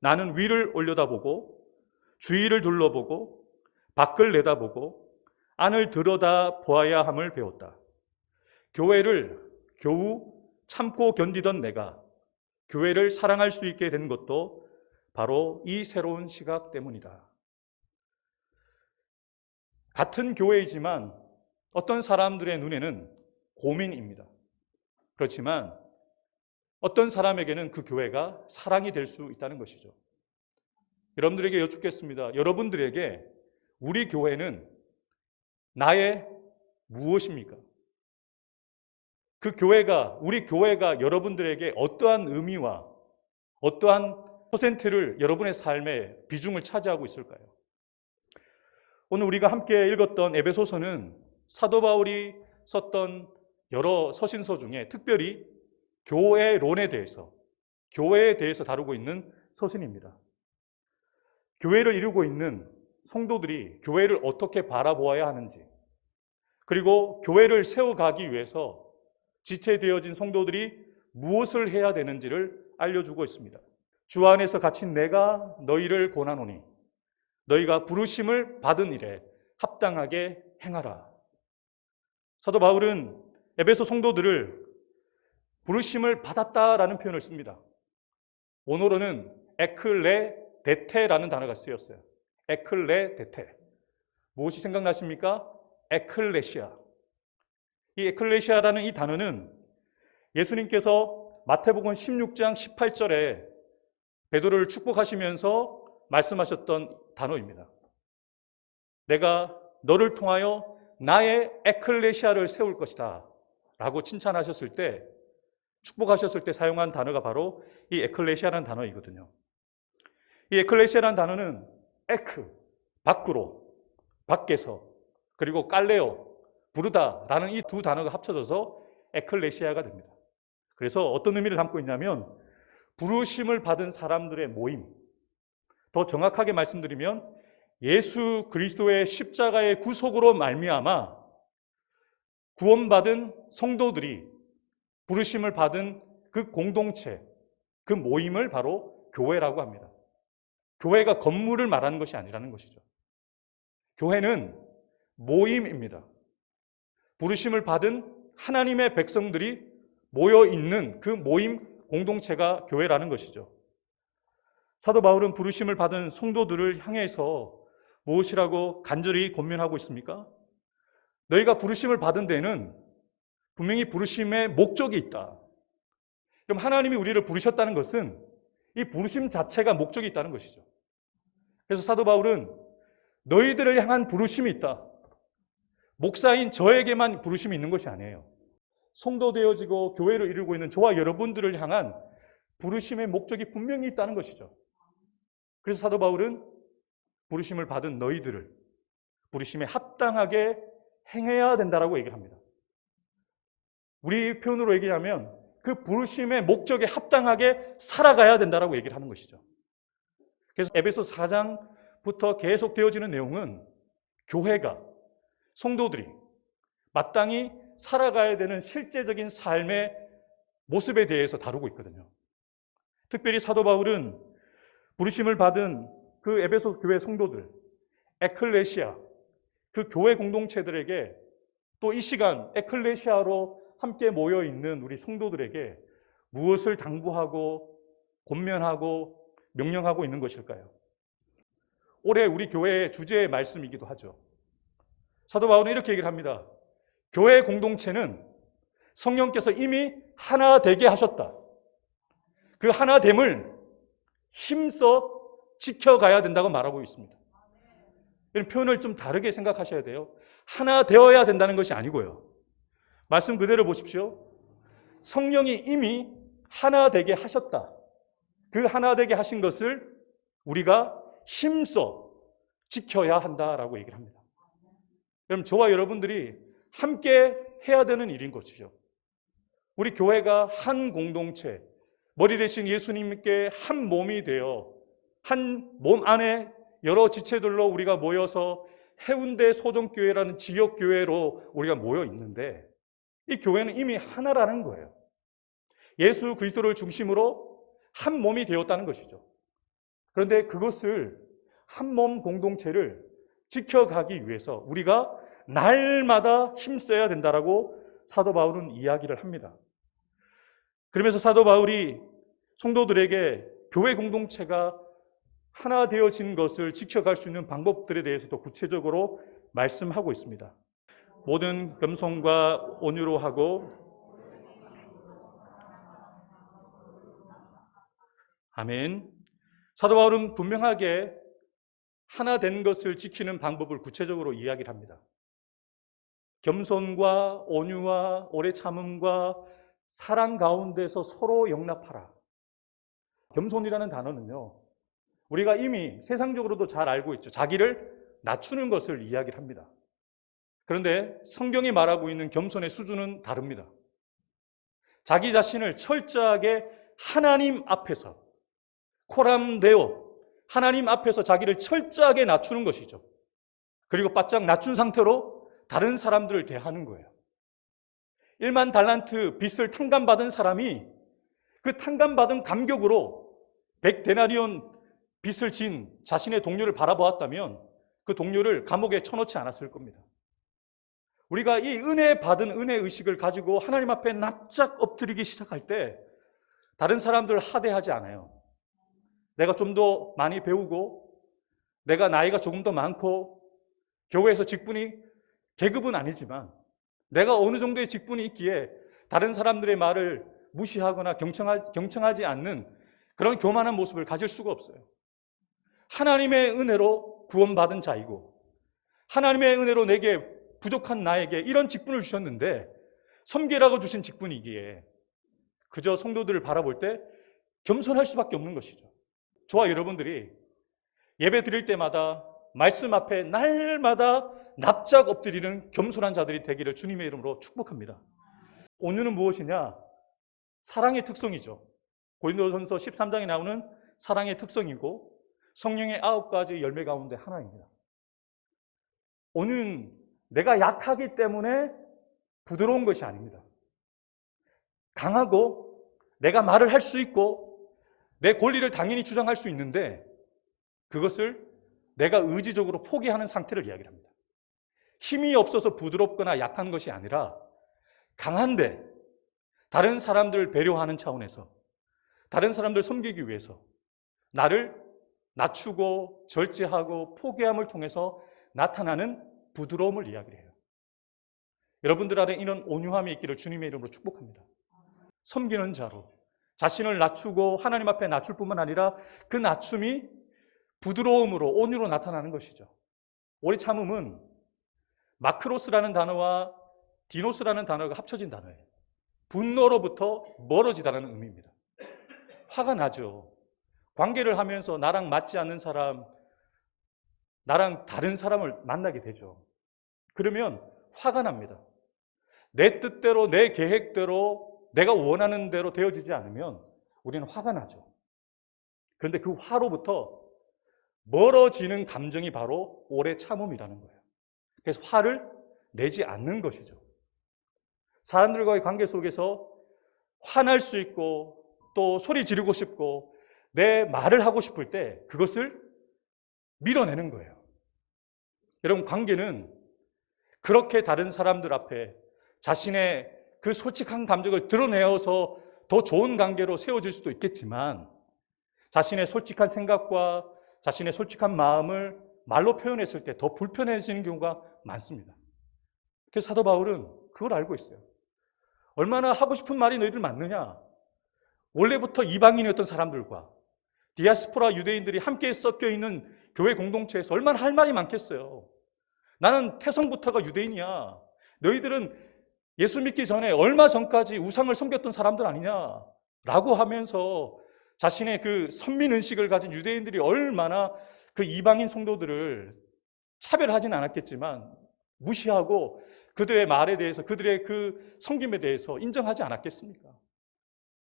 나는 위를 올려다보고 주위를 둘러보고 밖을 내다보고 안을 들여다 보아야 함을 배웠다. 교회를 겨우 참고 견디던 내가 교회를 사랑할 수 있게 된 것도 바로 이 새로운 시각 때문이다. 같은 교회이지만 어떤 사람들의 눈에는 고민입니다. 그렇지만 어떤 사람에게는 그 교회가 사랑이 될 수 있다는 것이죠. 여러분들에게 여쭙겠습니다. 여러분들에게 우리 교회는 나의 무엇입니까? 그 교회가, 우리 교회가 여러분들에게 어떠한 의미와 어떠한 퍼센트를 여러분의 삶에 비중을 차지하고 있을까요? 오늘 우리가 함께 읽었던 에베소서는 사도 바울이 썼던 여러 서신서 중에 특별히 교회론에 대해서, 교회에 대해서 다루고 있는 서신입니다. 교회를 이루고 있는 성도들이 교회를 어떻게 바라보아야 하는지, 그리고 교회를 세워가기 위해서 지체되어진 성도들이 무엇을 해야 되는지를 알려주고 있습니다. 주 안에서 갇힌 내가 너희를 권하노니 너희가 부르심을 받은 일에 합당하게 행하라. 사도 바울은 에베소 성도들을 부르심을 받았다라는 표현을 씁니다. 원어로는 에클레데테라는 단어가 쓰였어요. 에클레데테. 무엇이 생각나십니까? 에클레시아. 이 에클레시아라는 이 단어는 예수님께서 마태복음 16장 18절에 베드로를 축복하시면서 말씀하셨던 단어입니다. 내가 너를 통하여 나의 에클레시아를 세울 것이다 라고 칭찬하셨을 때, 축복하셨을 때 사용한 단어가 바로 이 에클레시아라는 단어이거든요. 이 에클레시아라는 단어는 에크, 밖으로, 밖에서, 그리고 깔레오, 부르다라는 이 두 단어가 합쳐져서 에클레시아가 됩니다. 그래서 어떤 의미를 담고 있냐면 부르심을 받은 사람들의 모임, 더 정확하게 말씀드리면 예수 그리스도의 십자가의 구속으로 말미암아 구원받은 성도들이 부르심을 받은 그 공동체, 그 모임을 바로 교회라고 합니다. 교회가 건물을 말하는 것이 아니라는 것이죠. 교회는 모임입니다. 부르심을 받은 하나님의 백성들이 모여 있는 그 모임 공동체가 교회라는 것이죠. 사도 바울은 부르심을 받은 성도들을 향해서 무엇이라고 간절히 권면하고 있습니까? 너희가 부르심을 받은 데는 분명히 부르심의 목적이 있다. 그럼 하나님이 우리를 부르셨다는 것은 이 부르심 자체가 목적이 있다는 것이죠. 그래서 사도 바울은 너희들을 향한 부르심이 있다. 목사인 저에게만 부르심이 있는 것이 아니에요. 성도 되어지고 교회를 이루고 있는 저와 여러분들을 향한 부르심의 목적이 분명히 있다는 것이죠. 그래서 사도 바울은 부르심을 받은 너희들을 부르심에 합당하게 행해야 된다라고 얘기를 합니다. 우리 표현으로 얘기하면 그 부르심의 목적에 합당하게 살아가야 된다라고 얘기를 하는 것이죠. 그래서 에베소 4장부터 계속 되어지는 내용은 교회가, 성도들이 마땅히 살아가야 되는 실제적인 삶의 모습에 대해서 다루고 있거든요. 특별히 사도 바울은 부르심을 받은 그 에베소 교회 성도들, 에클레시아, 그 교회 공동체들에게 또 이 시간 에클레시아로 함께 모여 있는 우리 성도들에게 무엇을 당부하고 권면하고 명령하고 있는 것일까요? 올해 우리 교회의 주제의 말씀이기도 하죠. 사도 바울은 이렇게 얘기를 합니다. 교회 공동체는 성령께서 이미 하나 되게 하셨다. 그 하나됨을 힘써 지켜가야 된다고 말하고 있습니다. 이런 표현을 좀 다르게 생각하셔야 돼요. 하나 되어야 된다는 것이 아니고요. 말씀 그대로 보십시오. 성령이 이미 하나 되게 하셨다. 그 하나 되게 하신 것을 우리가 힘써 지켜야 한다라고 얘기를 합니다. 그럼 저와 여러분들이 함께 해야 되는 일인 것이죠. 우리 교회가 한 공동체, 머리 대신 예수님께 한 몸이 되어 한 몸 안에 여러 지체들로 우리가 모여서 해운대 소정교회라는 지역교회로 우리가 모여 있는데 이 교회는 이미 하나라는 거예요. 예수 그리스도를 중심으로 한 몸이 되었다는 것이죠. 그런데 그것을 한 몸 공동체를 지켜가기 위해서 우리가 날마다 힘써야 된다라고 사도 바울은 이야기를 합니다. 그러면서 사도 바울이 성도들에게 교회 공동체가 하나 되어진 것을 지켜갈 수 있는 방법들에 대해서도 구체적으로 말씀하고 있습니다. 모든 겸손과 온유로 하고 아멘. 사도 바울은 분명하게 하나 된 것을 지키는 방법을 구체적으로 이야기를 합니다. 겸손과 온유와 오래 참음과 사랑 가운데서 서로 용납하라. 겸손이라는 단어는요, 우리가 이미 세상적으로도 잘 알고 있죠. 자기를 낮추는 것을 이야기를 합니다. 그런데 성경이 말하고 있는 겸손의 수준은 다릅니다. 자기 자신을 철저하게 하나님 앞에서 코람데오, 하나님 앞에서 자기를 철저하게 낮추는 것이죠. 그리고 바짝 낮춘 상태로 다른 사람들을 대하는 거예요. 1만 달란트 빚을 탕감받은 사람이 그 탕감받은 감격으로 100데나리온 빚을 진 자신의 동료를 바라보았다면 그 동료를 감옥에 쳐넣지 않았을 겁니다. 우리가 이 은혜 받은 은혜 의식을 가지고 하나님 앞에 납작 엎드리기 시작할 때 다른 사람들을 하대하지 않아요. 내가 좀 더 많이 배우고 내가 나이가 조금 더 많고 교회에서 직분이 계급은 아니지만 내가 어느 정도의 직분이 있기에 다른 사람들의 말을 무시하거나 경청하지 않는 그런 교만한 모습을 가질 수가 없어요. 하나님의 은혜로 구원받은 자이고 하나님의 은혜로 내게 부족한 나에게 이런 직분을 주셨는데 섬기라고 주신 직분이기에 그저 성도들을 바라볼 때 겸손할 수밖에 없는 것이죠. 저와 여러분들이 예배 드릴 때마다 말씀 앞에 날마다 납작 엎드리는 겸손한 자들이 되기를 주님의 이름으로 축복합니다. 온유는 무엇이냐? 사랑의 특성이죠. 고린도전서 13장에 나오는 사랑의 특성이고 성령의 9가지 열매 가운데 하나입니다. 온유는 내가 약하기 때문에 부드러운 것이 아닙니다. 강하고 내가 말을 할 수 있고 내 권리를 당연히 주장할 수 있는데 그것을 내가 의지적으로 포기하는 상태를 이야기합니다. 힘이 없어서 부드럽거나 약한 것이 아니라 강한데 다른 사람들을 배려하는 차원에서 다른 사람들 섬기기 위해서 나를 낮추고 절제하고 포기함을 통해서 나타나는 부드러움을 이야기해요. 여러분들 안에 이런 온유함이 있기를 주님의 이름으로 축복합니다. 섬기는 자로 자신을 낮추고 하나님 앞에 낮출 뿐만 아니라 그 낮춤이 부드러움으로 온유로 나타나는 것이죠. 오래 참음은 마크로스라는 단어와 디노스라는 단어가 합쳐진 단어예요. 분노로부터 멀어지다는 의미입니다. 화가 나죠. 관계를 하면서 나랑 맞지 않는 사람, 나랑 다른 사람을 만나게 되죠. 그러면 화가 납니다. 내 뜻대로 내 계획대로 내가 원하는 대로 되어지지 않으면 우리는 화가 나죠. 그런데 그 화로부터 멀어지는 감정이 바로 오래 참음이라는 거예요. 그래서 화를 내지 않는 것이죠. 사람들과의 관계 속에서 화날 수 있고 또 소리 지르고 싶고 내 말을 하고 싶을 때 그것을 밀어내는 거예요. 여러분, 관계는 그렇게 다른 사람들 앞에 자신의 그 솔직한 감정을 드러내어서 더 좋은 관계로 세워질 수도 있겠지만 자신의 솔직한 생각과 자신의 솔직한 마음을 말로 표현했을 때 더 불편해지는 경우가 많습니다. 그래서 사도 바울은 그걸 알고 있어요. 얼마나 하고 싶은 말이 너희들 많느냐? 원래부터 이방인이었던 사람들과 디아스포라 유대인들이 함께 섞여 있는 교회 공동체에서 얼마나 할 말이 많겠어요. 나는 태성부터가 유대인이야. 너희들은 예수 믿기 전에 얼마 전까지 우상을 섬겼던 사람들 아니냐? 라고 하면서 자신의 그 선민의식을 가진 유대인들이 얼마나 그 이방인 성도들을 차별하진 않았겠지만 무시하고 그들의 말에 대해서 그들의 그 섬김에 대해서 인정하지 않았겠습니까?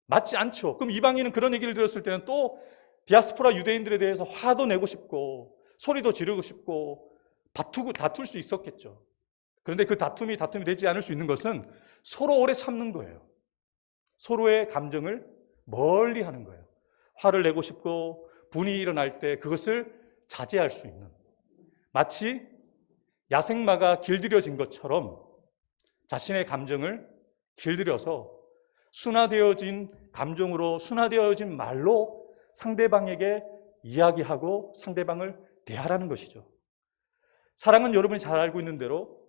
맞지 않죠. 그럼 이방인은 그런 얘기를 들었을 때는 또 디아스포라 유대인들에 대해서 화도 내고 싶고 소리도 지르고 싶고 다툴 수 있었겠죠. 그런데 그 다툼이 되지 않을 수 있는 것은 서로 오래 참는 거예요. 서로의 감정을 멀리 하는 거예요. 화를 내고 싶고 분이 일어날 때 그것을 자제할 수 있는, 마치 야생마가 길들여진 것처럼 자신의 감정을 길들여서 순화되어진 감정으로, 순화되어진 말로 상대방에게 이야기하고 상대방을 대하라는 것이죠. 사랑은 여러분이 잘 알고 있는 대로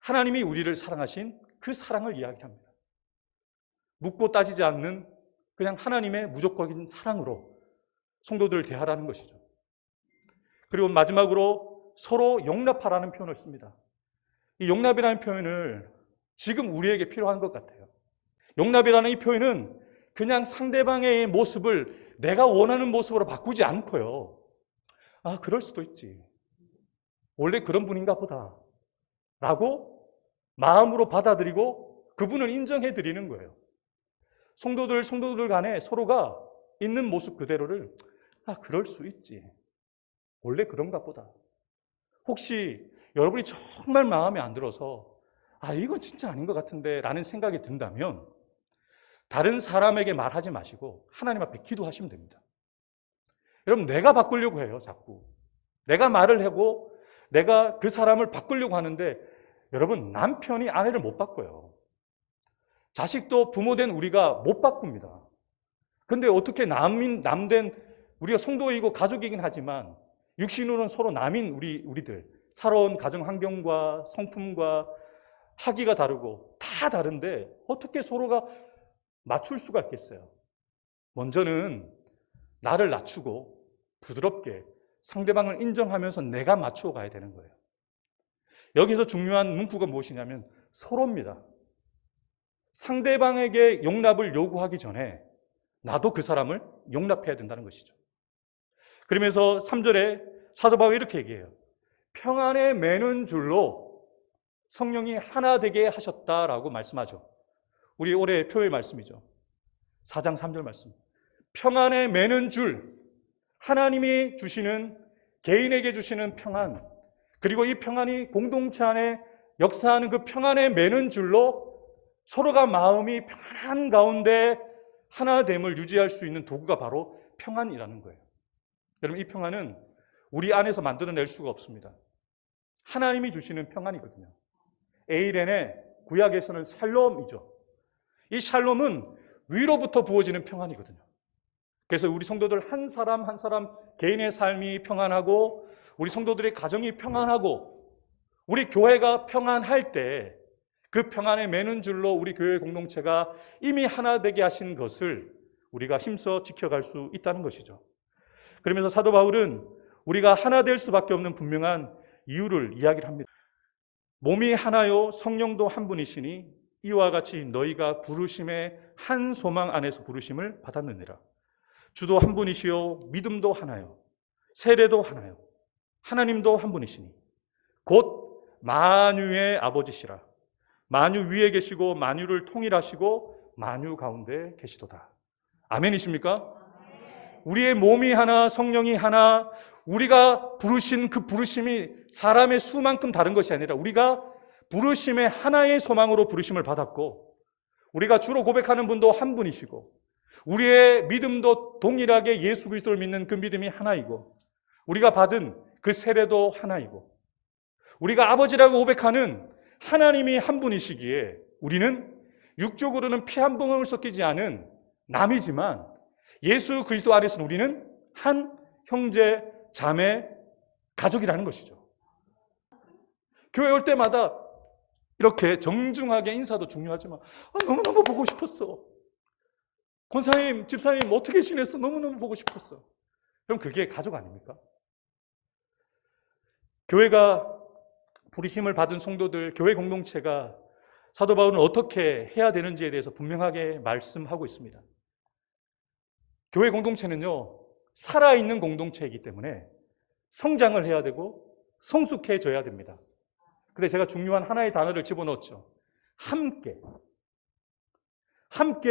하나님이 우리를 사랑하신 그 사랑을 이야기합니다. 묻고 따지지 않는 그냥 하나님의 무조건적인 사랑으로 성도들을 대하라는 것이죠. 그리고 마지막으로 서로 용납하라는 표현을 씁니다. 이 용납이라는 표현을 지금 우리에게 필요한 것 같아요. 용납이라는 이 표현은 그냥 상대방의 모습을 내가 원하는 모습으로 바꾸지 않고요. 아, 그럴 수도 있지. 원래 그런 분인가 보다. 라고 마음으로 받아들이고 그분을 인정해 드리는 거예요. 성도들 간에 서로가 있는 모습 그대로를, 아, 그럴 수 있지. 원래 그런가 보다. 혹시 여러분이 정말 마음에 안 들어서 아, 이건 진짜 아닌 것 같은데 라는 생각이 든다면 다른 사람에게 말하지 마시고 하나님 앞에 기도하시면 됩니다. 여러분, 내가 바꾸려고 해요, 자꾸. 내가 말을 하고 내가 그 사람을 바꾸려고 하는데 여러분, 남편이 아내를 못 바꿔요. 자식도 부모된 우리가 못 바꿉니다. 근데 어떻게 남된 우리가 성도이고 가족이긴 하지만 육신으로는 서로 남인 우리들, 살아온 가정 환경과 성품과 학위가 다르고 다 다른데 어떻게 서로가 맞출 수가 있겠어요? 먼저는 나를 낮추고 부드럽게 상대방을 인정하면서 내가 맞추어 가야 되는 거예요. 여기서 중요한 문구가 무엇이냐면 서로입니다. 상대방에게 용납을 요구하기 전에 나도 그 사람을 용납해야 된다는 것이죠. 그러면서 3절에 사도 바울이 이렇게 얘기해요. 평안에 매는 줄로 성령이 하나 되게 하셨다라고 말씀하죠. 우리 올해 표의 말씀이죠. 4장 3절 말씀. 평안에 매는 줄, 하나님이 주시는, 개인에게 주시는 평안, 그리고 이 평안이 공동체 안에 역사하는 그 평안에 매는 줄로 서로가 마음이 평안한 가운데 하나됨을 유지할 수 있는 도구가 바로 평안이라는 거예요. 여러분, 이 평안은 우리 안에서 만들어낼 수가 없습니다. 하나님이 주시는 평안이거든요. 에이렌의 구약에서는 샬롬이죠. 이 샬롬은 위로부터 부어지는 평안이거든요. 그래서 우리 성도들 한 사람 한 사람 개인의 삶이 평안하고 우리 성도들의 가정이 평안하고 우리 교회가 평안할 때 그 평안에 매는 줄로 우리 교회 공동체가 이미 하나 되게 하신 것을 우리가 힘써 지켜갈 수 있다는 것이죠. 그러면서 사도 바울은 우리가 하나 될 수밖에 없는 분명한 이유를 이야기를 합니다. 몸이 하나요 성령도 한 분이시니 이와 같이 너희가 부르심의 한 소망 안에서 부르심을 받았느니라. 주도 한 분이시요 믿음도 하나요 세례도 하나요 하나님도 한 분이시니 곧 만유의 아버지시라. 만유 위에 계시고 만유를 통일하시고 만유 가운데 계시도다. 아멘이십니까? 우리의 몸이 하나, 성령이 하나, 우리가 부르신 그 부르심이 사람의 수만큼 다른 것이 아니라 우리가 부르심의 하나의 소망으로 부르심을 받았고 우리가 주로 고백하는 분도 한 분이시고 우리의 믿음도 동일하게 예수 그리스도를 믿는 그 믿음이 하나이고 우리가 받은 그 세례도 하나이고 우리가 아버지라고 고백하는 하나님이 한 분이시기에 우리는 육적으로는 피 한 방울 섞이지 않은 남이지만 예수 그리스도 안에서는 우리는 한 형제, 자매, 가족이라는 것이죠. 교회 올 때마다 이렇게 정중하게 인사도 중요하지만 너무너무 보고 싶었어. 권사님, 집사님 어떻게 지냈어? 너무너무 보고 싶었어. 그럼 그게 가족 아닙니까? 교회가 부르심을 받은 성도들, 교회 공동체가 사도 바울은 어떻게 해야 되는지에 대해서 분명하게 말씀하고 있습니다. 교회 공동체는요, 살아있는 공동체이기 때문에 성장을 해야 되고 성숙해져야 됩니다. 근데 제가 중요한 하나의 단어를 집어넣었죠. 함께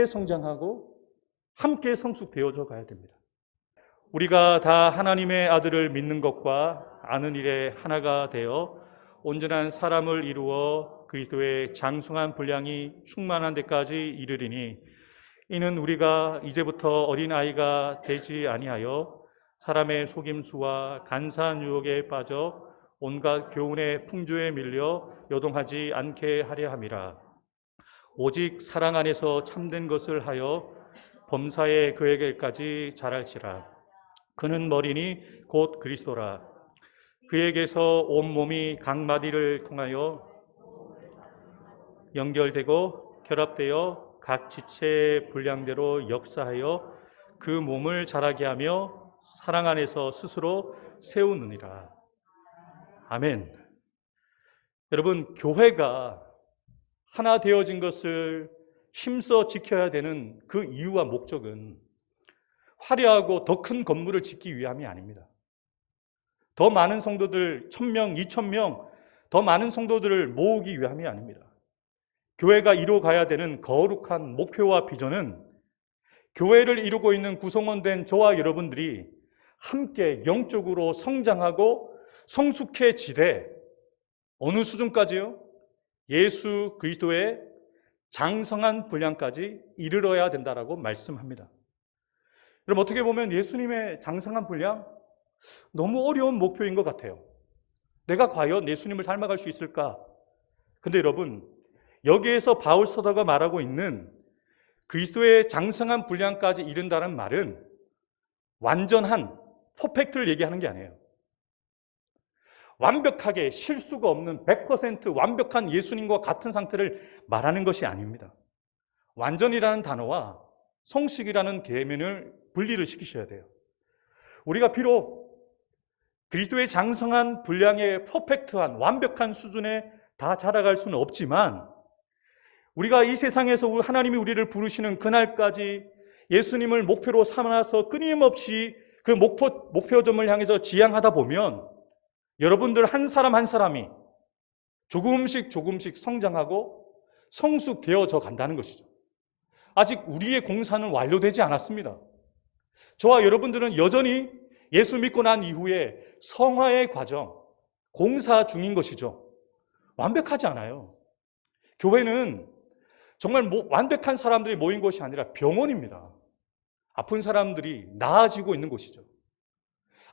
성장하고 함께 성숙되어져 가야 됩니다. 우리가 다 하나님의 아들을 믿는 것과 아는 일에 하나가 되어 온전한 사람을 이루어 그리스도의 장성한 분량이 충만한 데까지 이르리니 이는 우리가 이제부터 어린아이가 되지 아니하여 사람의 속임수와 간사한 유혹에 빠져 온갖 교훈의 풍조에 밀려 요동하지 않게 하려 함이라. 오직 사랑 안에서 참된 것을 하여 범사에 그에게까지 자랄지라. 그는 머리니 곧 그리스도라. 그에게서 온몸이 각 마디를 통하여 연결되고 결합되어 각 지체의 분량대로 역사하여 그 몸을 자라게 하며 사랑 안에서 스스로 세우느니라. 아멘. 여러분, 교회가 하나 되어진 것을 힘써 지켜야 되는 그 이유와 목적은 화려하고 더 큰 건물을 짓기 위함이 아닙니다. 더 많은 성도들 1,000명, 2,000명 더 많은 성도들을 모으기 위함이 아닙니다. 교회가 이루어가야 되는 거룩한 목표와 비전은 교회를 이루고 있는 구성원된 저와 여러분들이 함께 영적으로 성장하고 성숙해지되 어느 수준까지요? 예수 그리스도의 장성한 분량까지 이르러야 된다라고 말씀합니다. 여러분, 어떻게 보면 예수님의 장성한 분량 너무 어려운 목표인 것 같아요. 내가 과연 예수님을 닮아갈 수 있을까? 근데 여러분, 여기에서 바울 사도가 말하고 있는 그리스도의 장성한 분량까지 이른다는 말은 완전한 퍼펙트를 얘기하는 게 아니에요. 완벽하게 실수가 없는 100% 완벽한 예수님과 같은 상태를 말하는 것이 아닙니다. 완전이라는 단어와 성식이라는 계명을 분리를 시키셔야 돼요. 우리가 비록 그리스도의 장성한 분량의 퍼펙트한 완벽한 수준에 다 자라갈 수는 없지만 우리가 이 세상에서 하나님이 우리를 부르시는 그날까지 예수님을 목표로 삼아서 끊임없이 그 목표점을 향해서 지향하다 보면 여러분들 한 사람 한 사람이 조금씩 성장하고 성숙되어져 간다는 것이죠. 아직 우리의 공사는 완료되지 않았습니다. 저와 여러분들은 여전히 예수 믿고 난 이후에 성화의 과정, 공사 중인 것이죠. 완벽하지 않아요. 교회는 정말 완벽한 사람들이 모인 것이 아니라 병원입니다. 아픈 사람들이 나아지고 있는 곳이죠.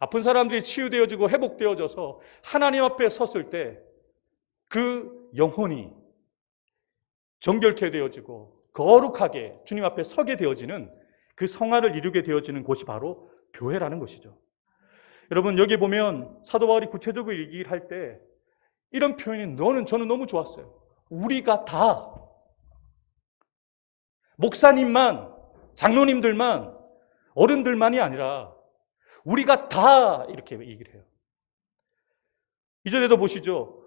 아픈 사람들이 치유되어지고 회복되어져서 하나님 앞에 섰을 때 그 영혼이 정결케 되어지고 거룩하게 주님 앞에 서게 되어지는 그 성화를 이루게 되어지는 곳이 바로 교회라는 것이죠. 여러분, 여기 보면 사도 바울이 구체적으로 얘기를 할 때 이런 표현이 저는 너무 좋았어요. 우리가 다, 목사님만, 장로님들만, 어른들만이 아니라 우리가 다 이렇게 얘기를 해요. 이전에도 보시죠.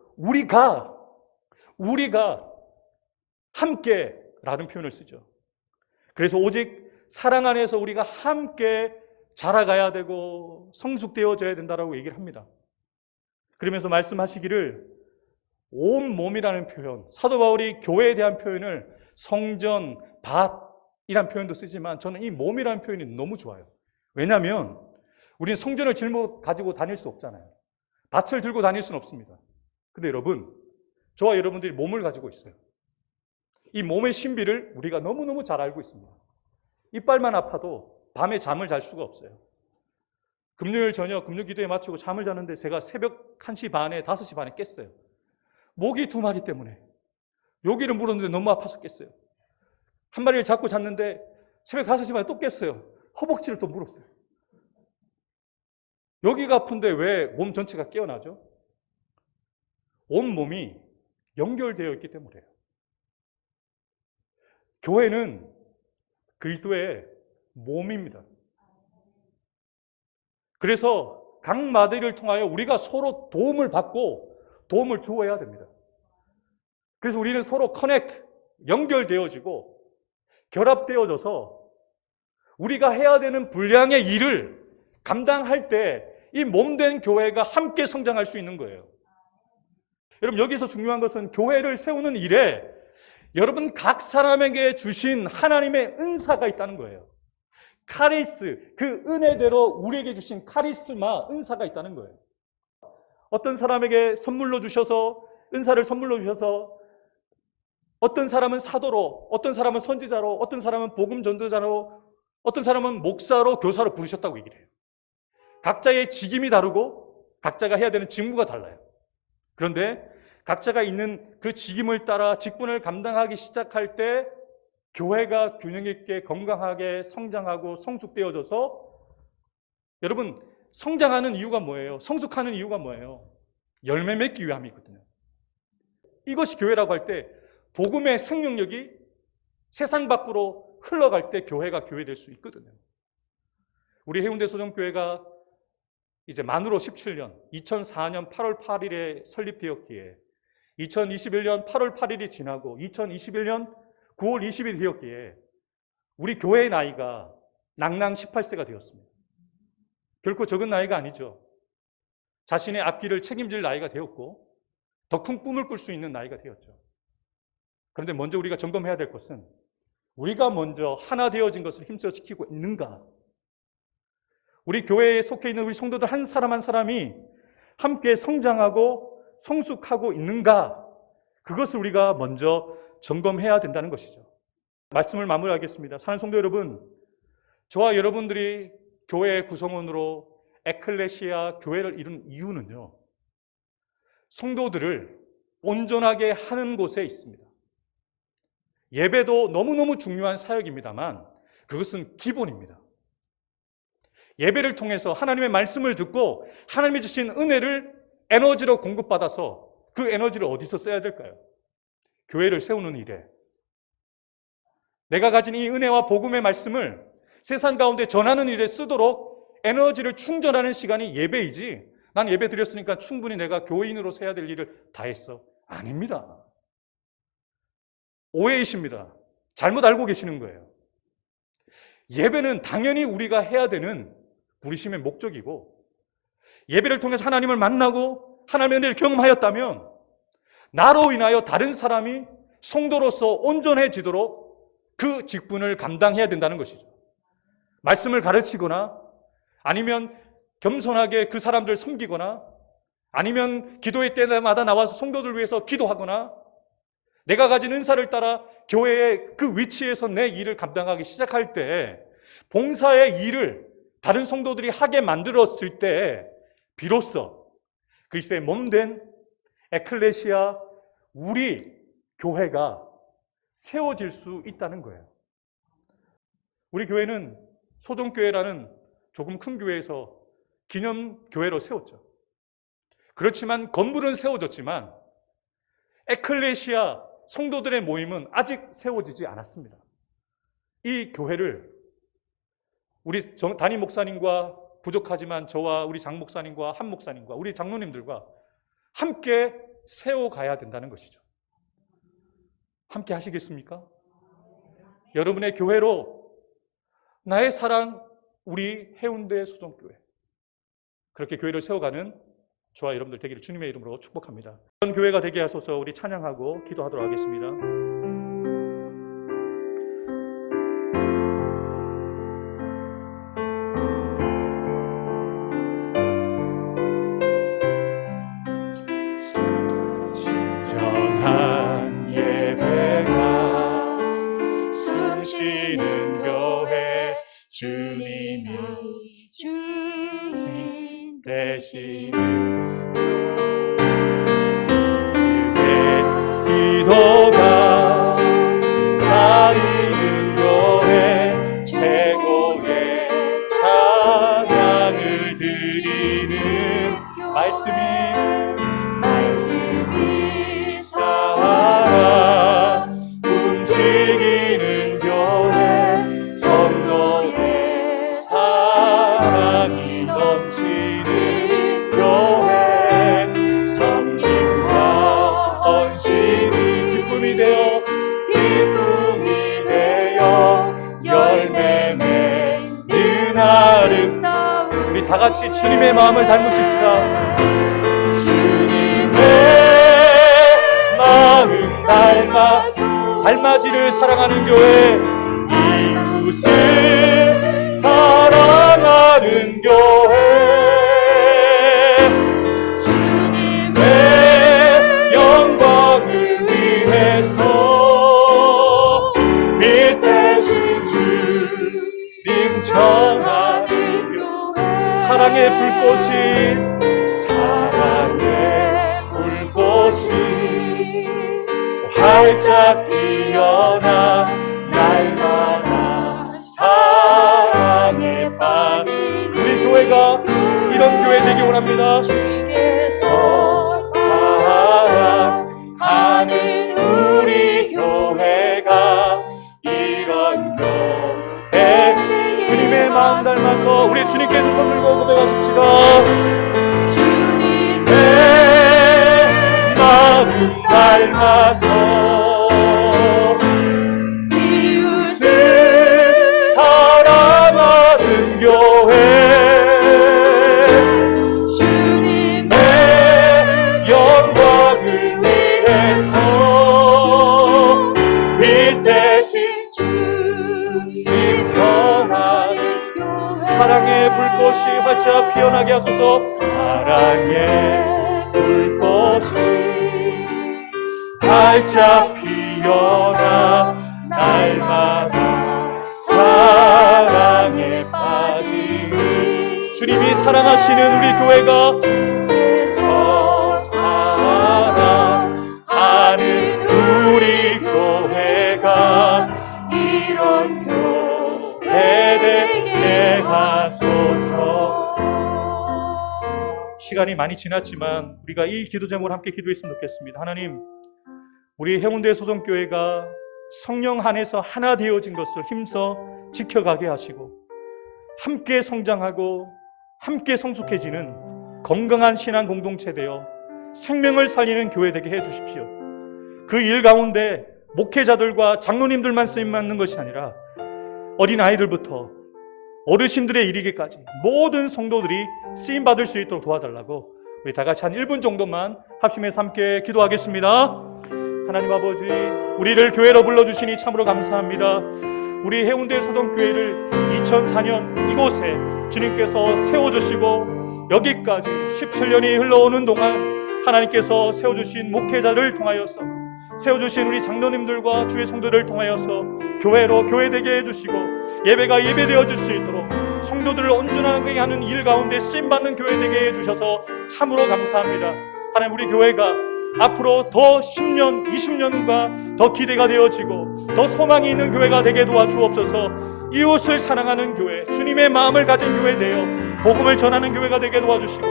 우리가 함께 라는 표현을 쓰죠. 그래서 오직 사랑 안에서 우리가 함께 자라가야 되고 성숙되어져야 된다라고 얘기를 합니다. 그러면서 말씀하시기를 온 몸이라는 표현, 사도 바울이 교회에 대한 표현을 성전, 밭이라는 표현도 쓰지만 저는 이 몸이라는 표현이 너무 좋아요. 왜냐하면 우리는 성전을 짊어 가지고 다닐 수 없잖아요. 밭을 들고 다닐 수는 없습니다. 근데 여러분, 저와 여러분들이 몸을 가지고 있어요. 이 몸의 신비를 우리가 너무너무 잘 알고 있습니다. 이빨만 아파도 밤에 잠을 잘 수가 없어요. 금요일 저녁 금요 기도에 마치고 잠을 자는데 제가 새벽 1시 반에 5시 반에 깼어요. 모기 2마리 때문에 여기를 물었는데 너무 아파서 깼어요. 한 마리를 잡고 잤는데 새벽 5시 반에 또 깼어요. 허벅지를 또 물었어요. 여기가 아픈데 왜 몸 전체가 깨어나죠? 온 몸이 연결되어 있기 때문에요. 교회는 그리스도의 몸입니다. 그래서 각 마디를 통하여 우리가 서로 도움을 받고 도움을 주어야 됩니다. 그래서 우리는 서로 연결되어지고 결합되어져서 우리가 해야 되는 분량의 일을 감당할 때 이 몸된 교회가 함께 성장할 수 있는 거예요. 여러분, 여기서 중요한 것은 교회를 세우는 일에 여러분 각 사람에게 주신 하나님의 은사가 있다는 거예요. 카리스, 그 은혜대로 우리에게 주신 카리스마, 은사가 있다는 거예요. 어떤 사람에게 선물로 주셔서, 은사를 선물로 주셔서, 어떤 사람은 사도로, 어떤 사람은 선지자로, 어떤 사람은 복음 전도자로, 어떤 사람은 목사로, 교사로 부르셨다고 얘기를 해요. 각자의 직임이 다르고 각자가 해야 되는 직무가 달라요. 그런데 각자가 있는 그 직임을 따라 직분을 감당하기 시작할 때 교회가 균형 있게 건강하게 성장하고 성숙되어져서, 여러분, 성장하는 이유가 뭐예요? 성숙하는 이유가 뭐예요? 열매 맺기 위함이거든요. 이것이 교회라고 할 때 복음의 생명력이 세상 밖으로 흘러갈 때 교회가 교회될 수 있거든요. 우리 해운대 소정교회가 이제 만으로 17년, 2004년 8월 8일에 설립되었기에 2021년 8월 8일이 지나고 2021년 9월 20일 되었기에 우리 교회의 나이가 낭낭 18세가 되었습니다. 결코 적은 나이가 아니죠. 자신의 앞길을 책임질 나이가 되었고 더 큰 꿈을 꿀 수 있는 나이가 되었죠. 그런데 먼저 우리가 점검해야 될 것은 우리가 먼저 하나 되어진 것을 힘써 지키고 있는가? 우리 교회에 속해 있는 우리 성도들 한 사람 한 사람이 함께 성장하고 성숙하고 있는가? 그것을 우리가 먼저 점검해야 된다는 것이죠. 말씀을 마무리하겠습니다. 사랑하는 성도 여러분, 저와 여러분들이 교회의 구성원으로 에클레시아 교회를 이룬 이유는요, 성도들을 온전하게 하는 곳에 있습니다. 예배도 너무너무 중요한 사역입니다만 그것은 기본입니다. 예배를 통해서 하나님의 말씀을 듣고 하나님이 주신 은혜를 에너지로 공급받아서 그 에너지를 어디서 써야 될까요? 교회를 세우는 일에. 내가 가진 이 은혜와 복음의 말씀을 세상 가운데 전하는 일에 쓰도록 에너지를 충전하는 시간이 예배이지, 난 예배 드렸으니까 충분히 내가 교인으로서 해야 될 일을 다 했어. 아닙니다. 오해이십니다. 잘못 알고 계시는 거예요. 예배는 당연히 우리가 해야 되는 부르심의 목적이고, 예배를 통해서 하나님을 만나고 하나님의 은혜를 경험하였다면 나로 인하여 다른 사람이 성도로서 온전해지도록 그 직분을 감당해야 된다는 것이죠. 말씀을 가르치거나 아니면 겸손하게 그 사람들을 섬기거나 아니면 기도의 때마다 나와서 성도들 위해서 기도하거나 내가 가진 은사를 따라 교회의 그 위치에서 내 일을 감당하기 시작할 때 봉사의 일을 다른 성도들이 하게 만들었을 때 비로소 그리스도의 몸된 에클레시아 우리 교회가 세워질 수 있다는 거예요. 우리 교회는 소동교회라는 조금 큰 교회에서 기념교회로 세웠죠. 그렇지만 건물은 세워졌지만 에클레시아 성도들의 모임은 아직 세워지지 않았습니다. 이 교회를 우리 담임 목사님과 부족하지만 저와 우리 장 목사님과 한 목사님과 우리 장로님들과 함께 세워가야 된다는 것이죠. 함께 하시겠습니까? 여러분의 교회로 나의 사랑 우리 해운대 소정교회, 그렇게 교회를 세워가는 저와 여러분들 되기를 주님의 이름으로 축복합니다. 그런 교회가 되게 하소서. 우리 찬양하고 기도하도록 하겠습니다. 진정한 예배가 숨쉬는 교회, 주님이 주인 되시는 기도가 쌓이는 교회, 최고의 찬양을 드리는 말씀이 살아 움직이는 교회, 성도의 사랑이 넘치는 교회, 섬김과 헌신이 기쁨이 되어 열매 맺는 아름다운, 우리 다 같이 주님의 마음을 닮으십시다. 주님의 마음 달맞이를 사랑하는 교회, 이웃을 사랑하는 교회, 꽃이 사랑의 불꽃이 활짝 피어나 날마다 사랑에 빠진 우리 교회가 이런 교회 되기 원합니다. 주께서 사랑하는 우리 교회가 이런 교회 주님의 마음 닮아서 우리 주님께 두 손 들고 고백하십시다. 주님의 마음 닮아서 이웃을 사랑하는 교회 주님의 영광을 위해서 빛 대신 주님 전하는 사랑의 불꽃이 활짝 피어나게 하소서. 사랑의 불꽃이 활짝 피어나 날마다 사랑에 빠지는 주님이 사랑하시는 우리 교회가 사랑하는 우리 교회가 이런 교회 되게 하소서. 시간이 많이 지났지만 우리가 이 기도 제목을 함께 기도했으면 좋겠습니다. 하나님, 우리 해운대 소정교회가 성령 안에서 하나 되어진 것을 힘써 지켜가게 하시고 함께 성장하고 함께 성숙해지는 건강한 신앙 공동체 되어 생명을 살리는 교회 되게 해주십시오. 그 일 가운데 목회자들과 장로님들만 쓰임받는 것이 아니라 어린아이들부터 어르신들에 이르기까지 모든 성도들이 쓰임받을 수 있도록 도와달라고 우리 다 같이 한 1분 정도만 합심해서 함께 기도하겠습니다. 하나님 아버지, 우리를 교회로 불러주시니 참으로 감사합니다. 우리 해운대 소동교회를 2004년 이곳에 주님께서 세워주시고 여기까지 17년이 흘러오는 동안 하나님께서 세워주신 목회자를 통하여서 세워주신 우리 장로님들과 주의 성도들을 통하여서 교회로 교회되게 해주시고 예배가 예배되어질 수 있도록 성도들을 온전하게 하는 일 가운데 쓰임받는 교회되게 해주셔서 참으로 감사합니다. 하나님, 우리 교회가 앞으로 더 10년, 20년 후가 더 기대가 되어지고 더 소망이 있는 교회가 되게 도와주옵소서. 이웃을 사랑하는 교회, 주님의 마음을 가진 교회 되어 복음을 전하는 교회가 되게 도와주시고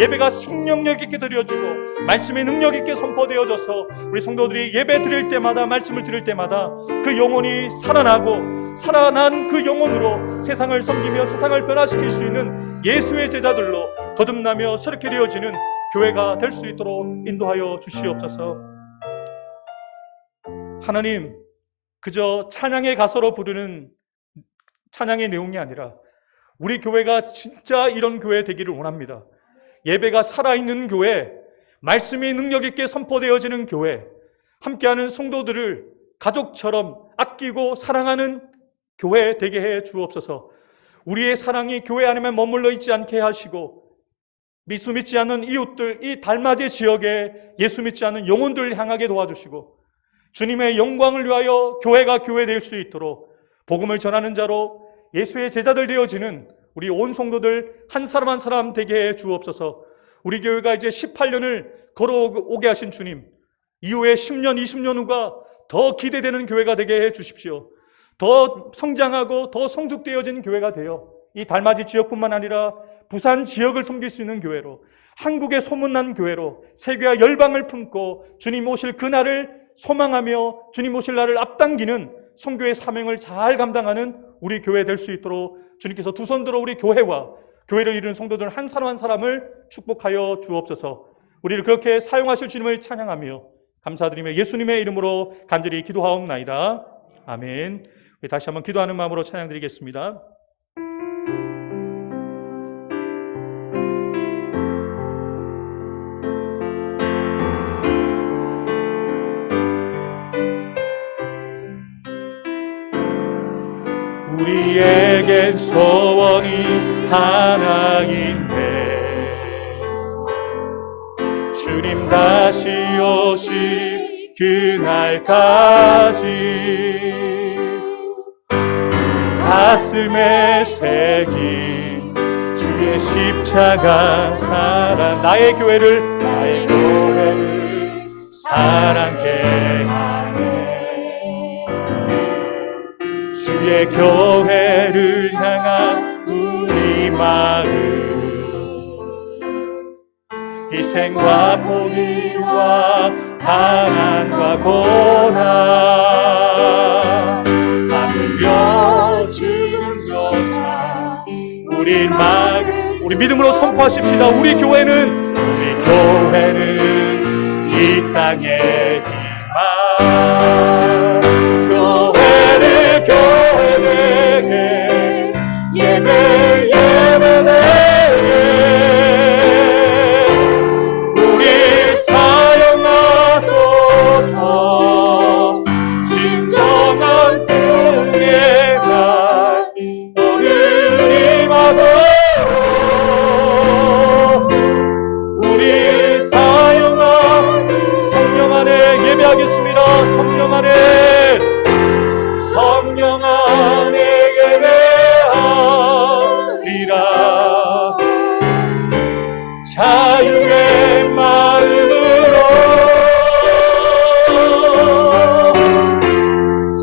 예배가 생명력 있게 드려지고 말씀의 능력 있게 선포되어져서 우리 성도들이 예배 드릴 때마다 말씀을 들을 때마다 그 영혼이 살아나고 살아난 그 영혼으로 세상을 섬기며 세상을 변화시킬 수 있는 예수의 제자들로 거듭나며 새롭게 되어지는 교회가 될 수 있도록 인도하여 주시옵소서. 하나님, 그저 찬양의 가사로 부르는 찬양의 내용이 아니라 우리 교회가 진짜 이런 교회 되기를 원합니다. 예배가 살아있는 교회, 말씀이 능력 있게 선포되어지는 교회, 함께하는 성도들을 가족처럼 아끼고 사랑하는 교회 되게 해 주옵소서. 우리의 사랑이 교회 안에만 머물러 있지 않게 하시고 예수 믿지 않는 이웃들, 이 달맞이 지역에 예수 믿지 않는 영혼들을 향하게 도와주시고 주님의 영광을 위하여 교회가 교회 될 수 있도록 복음을 전하는 자로 예수의 제자들 되어지는 우리 온 성도들 한 사람 한 사람 되게 해 주옵소서. 우리 교회가 이제 18년을 걸어오게 하신 주님, 이후에 10년, 20년 후가 더 기대되는 교회가 되게 해 주십시오. 더 성장하고 더 성숙되어진 교회가 되어 이 달맞이 지역뿐만 아니라 부산 지역을 섬길 수 있는 교회로, 한국의 소문난 교회로 세계와 열방을 품고 주님 오실 그날을 소망하며 주님 오실 날을 앞당기는 선교의 사명을 잘 감당하는 우리 교회 될 수 있도록 주님께서 두 손 들어 우리 교회와 교회를 이루는 성도들 한 사람 한 사람을 축복하여 주옵소서. 우리를 그렇게 사용하실 주님을 찬양하며 감사드리며 예수님의 이름으로 간절히 기도하옵나이다. 아멘. 우리 다시 한번 기도하는 마음으로 찬양드리겠습니다. 우리에겐 소원이 하나인데 주님 다시 오실 그날까지 가슴에 새긴 주의 십자가 사랑 나의 교회를 사랑케 하네. 주의 교회를 향한 우리 마음 희생과 포기와 가난과 고난 아물며 죽음조차 우리 믿음으로 선포하십시다. 우리 교회는 이 땅의 희망 교회되게 예배되게 우리 사역하소서. 진정한 때의 날 오늘 임하고 우리 사역하소서. 성령 안에 예배하겠습니다. 성령 안에 예배하리라. 자유의 마음으로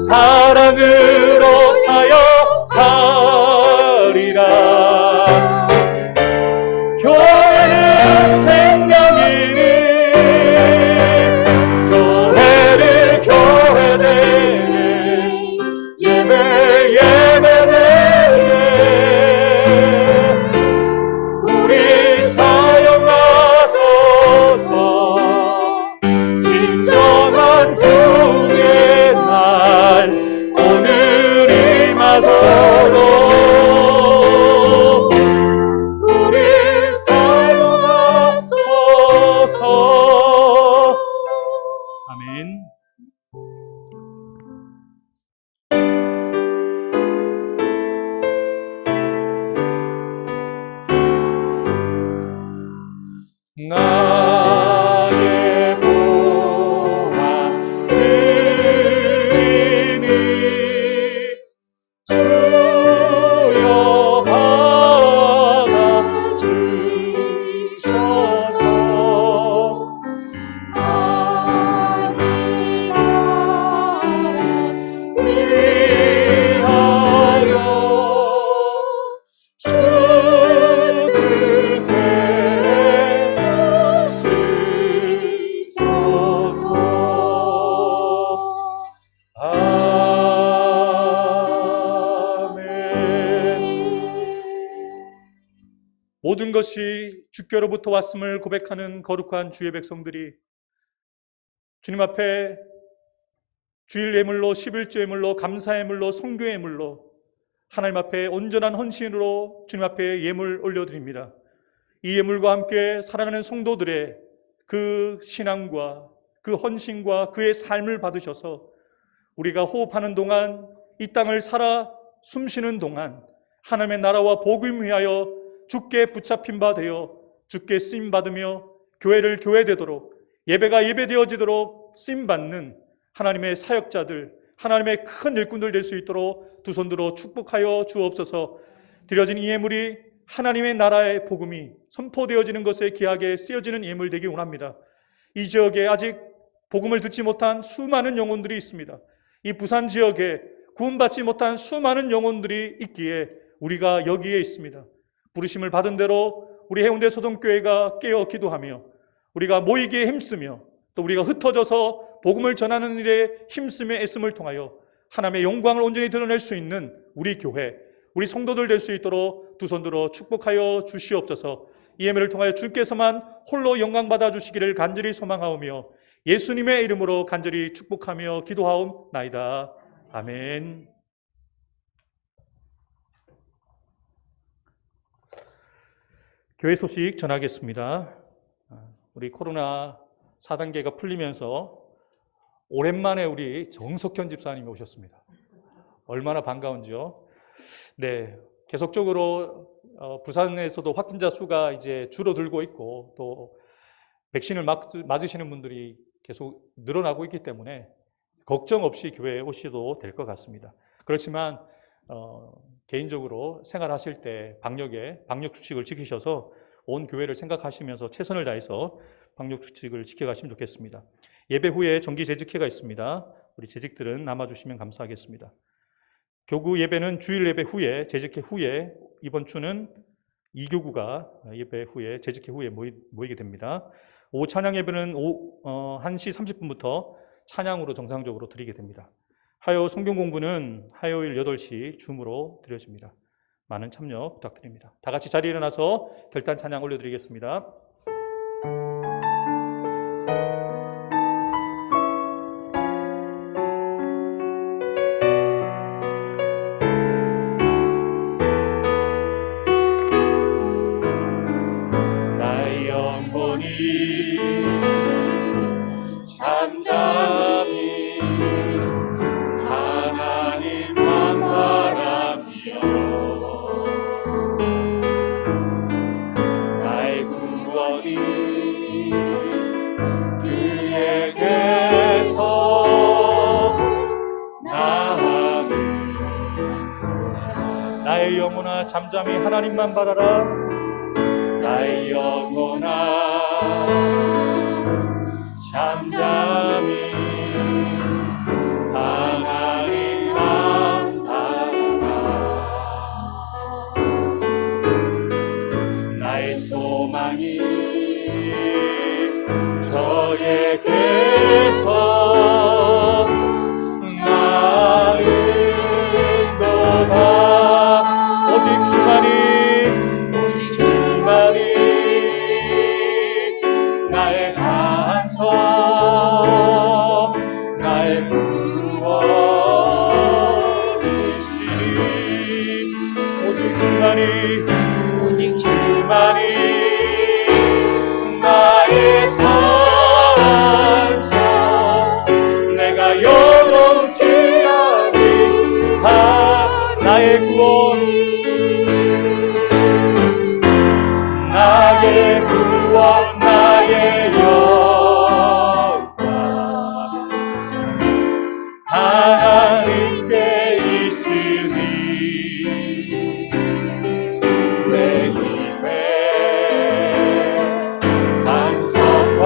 사랑으로 사역하리라. 교회는 생명이니 교회를 교회되게 예배되게 우리 사역하소서. 진정한 부의 날 오늘 임하도록 우리 사역하소서. 아멘. 나의 보안 그이니 주여 받아주셔서 하늘 나라 위하여 주 그때 쓰소서. 모든 것이 주께로부터 왔음을 고백하는 거룩한 주의 백성들이 주님 앞에 주일 예물로 11조 예물로 감사 예물로 성교 예물로 하나님 앞에 온전한 헌신으로 주님 앞에 예물 올려드립니다. 이 예물과 함께 사랑하는 성도들의 그 신앙과 그 헌신과 그의 삶을 받으셔서 우리가 호흡하는 동안 이 땅을 살아 숨쉬는 동안 하나님의 나라와 복음 위하여 주께 붙잡힌 바 되어 주께 쓰임 받으며 교회를 교회되도록 예배가 예배되어지도록 쓰임 받는 하나님의 사역자들, 하나님의 큰 일꾼들 될 수 있도록 두 손들어 축복하여 주옵소서. 드려진 이 예물이 하나님의 나라의 복음이 선포되어지는 것에 귀하게 쓰여지는 예물 되기 원합니다. 이 지역에 아직 복음을 듣지 못한 수많은 영혼들이 있습니다. 이 부산 지역에 구원받지 못한 수많은 영혼들이 있기에 우리가 여기에 있습니다. 부르심을 받은 대로 우리 해운대 소동교회가 깨어 기도하며 우리가 모이기에 힘쓰며 또 우리가 흩어져서 복음을 전하는 일에 힘쓰며 애씀을 통하여 하나님의 영광을 온전히 드러낼 수 있는 우리 교회, 우리 성도들 될 수 있도록 두 손들어 축복하여 주시옵소서. 이 예배를 통하여 주께서만 홀로 영광 받아 주시기를 간절히 소망하오며 예수님의 이름으로 간절히 축복하며 기도하옵나이다. 아멘. 교회 소식 전하겠습니다. 우리 코로나 4단계가 풀리면서 오랜만에 우리 정석현 집사님이 오셨습니다. 얼마나 반가운지요. 네, 계속적으로 부산에서도 확진자 수가 이제 줄어들고 있고 또 백신을 맞으시는 분들이 계속 늘어나고 있기 때문에 걱정 없이 교회에 오셔도 될 것 같습니다. 그렇지만 개인적으로 생활하실 때 방역 수칙을 지키셔서 온 교회를 생각하시면서 최선을 다해서 방역 수칙을 지켜가시면 좋겠습니다. 예배 후에 정기 재직회가 있습니다. 우리 재직들은 남아주시면 감사하겠습니다. 교구 예배는 주일 예배 후에, 재직회 후에, 이번 주는 2교구가 예배 후에, 재직회 후에 모이게 됩니다. 오후 찬양 예배는 1시 30분부터 찬양으로 정상적으로 드리게 됩니다. 화요 성경 공부는 화요일 8시 줌으로 드려집니다. 많은 참여 부탁드립니다. 다 같이 자리에 일어나서 결단 찬양 올려드리겠습니다. 나의 영혼이 잠잠히 하나님만 바라며 나의 구원이 그에게서 나는 나의 영혼아 잠잠히 하나님만 바라라. 나의 영혼아 잠잠히 하나님만 바라라. 나의 소망이 저에게서 나는도다. 오직 주만이 나의 간섭 나의 구원이시니 오직 주만이 나의 산소 내가 요동치 아니하 나의 구원 나의 구원 나의 영광 하나님께 있으니 내 힘의 반석과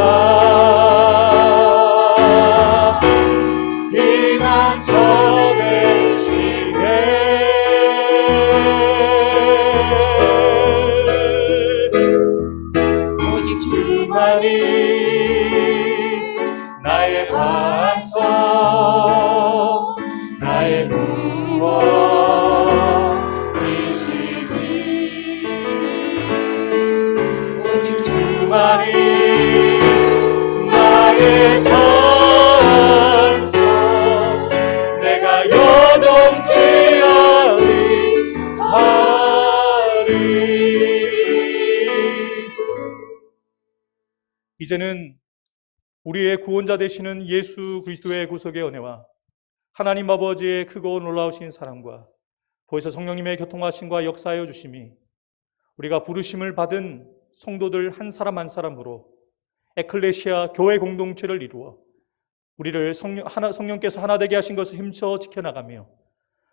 피난처 되시네. 주만이 나의 반석 나의 구원이시니 오직 주만이 나의 산성 내가 요동치 아니하리. 이제는 우리의 구원자 되시는 예수 그리스도의 구속의 은혜와 하나님 아버지의 크고 놀라우신 사랑과 보혜사 성령님의 교통하심과 역사하여 주심이 우리가 부르심을 받은 성도들 한 사람 한 사람으로 에클레시아 교회 공동체를 이루어 우리를 성령께서 하나 되게 하신 것을 힘써 지켜나가며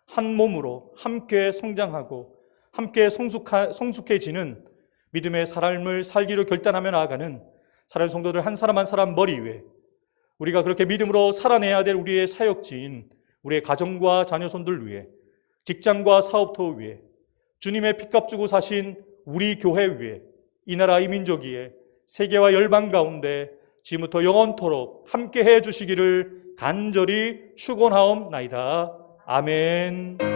한 몸으로 함께 성장하고 함께 성숙해지는 믿음의 삶을 살기로 결단하며 나아가는 사랑하는 성도들 한 사람 한 사람 머리 위에 우리가 그렇게 믿음으로 살아내야 될 우리의 사역지인 우리의 가정과 자녀손들 위에 직장과 사업터 위에 주님의 핏값 주고 사신 우리 교회 위에 이 나라 이 민족 위에 세계와 열방 가운데 지금부터 영원토록 함께 해 주시기를 간절히 축원하옵나이다. 아멘.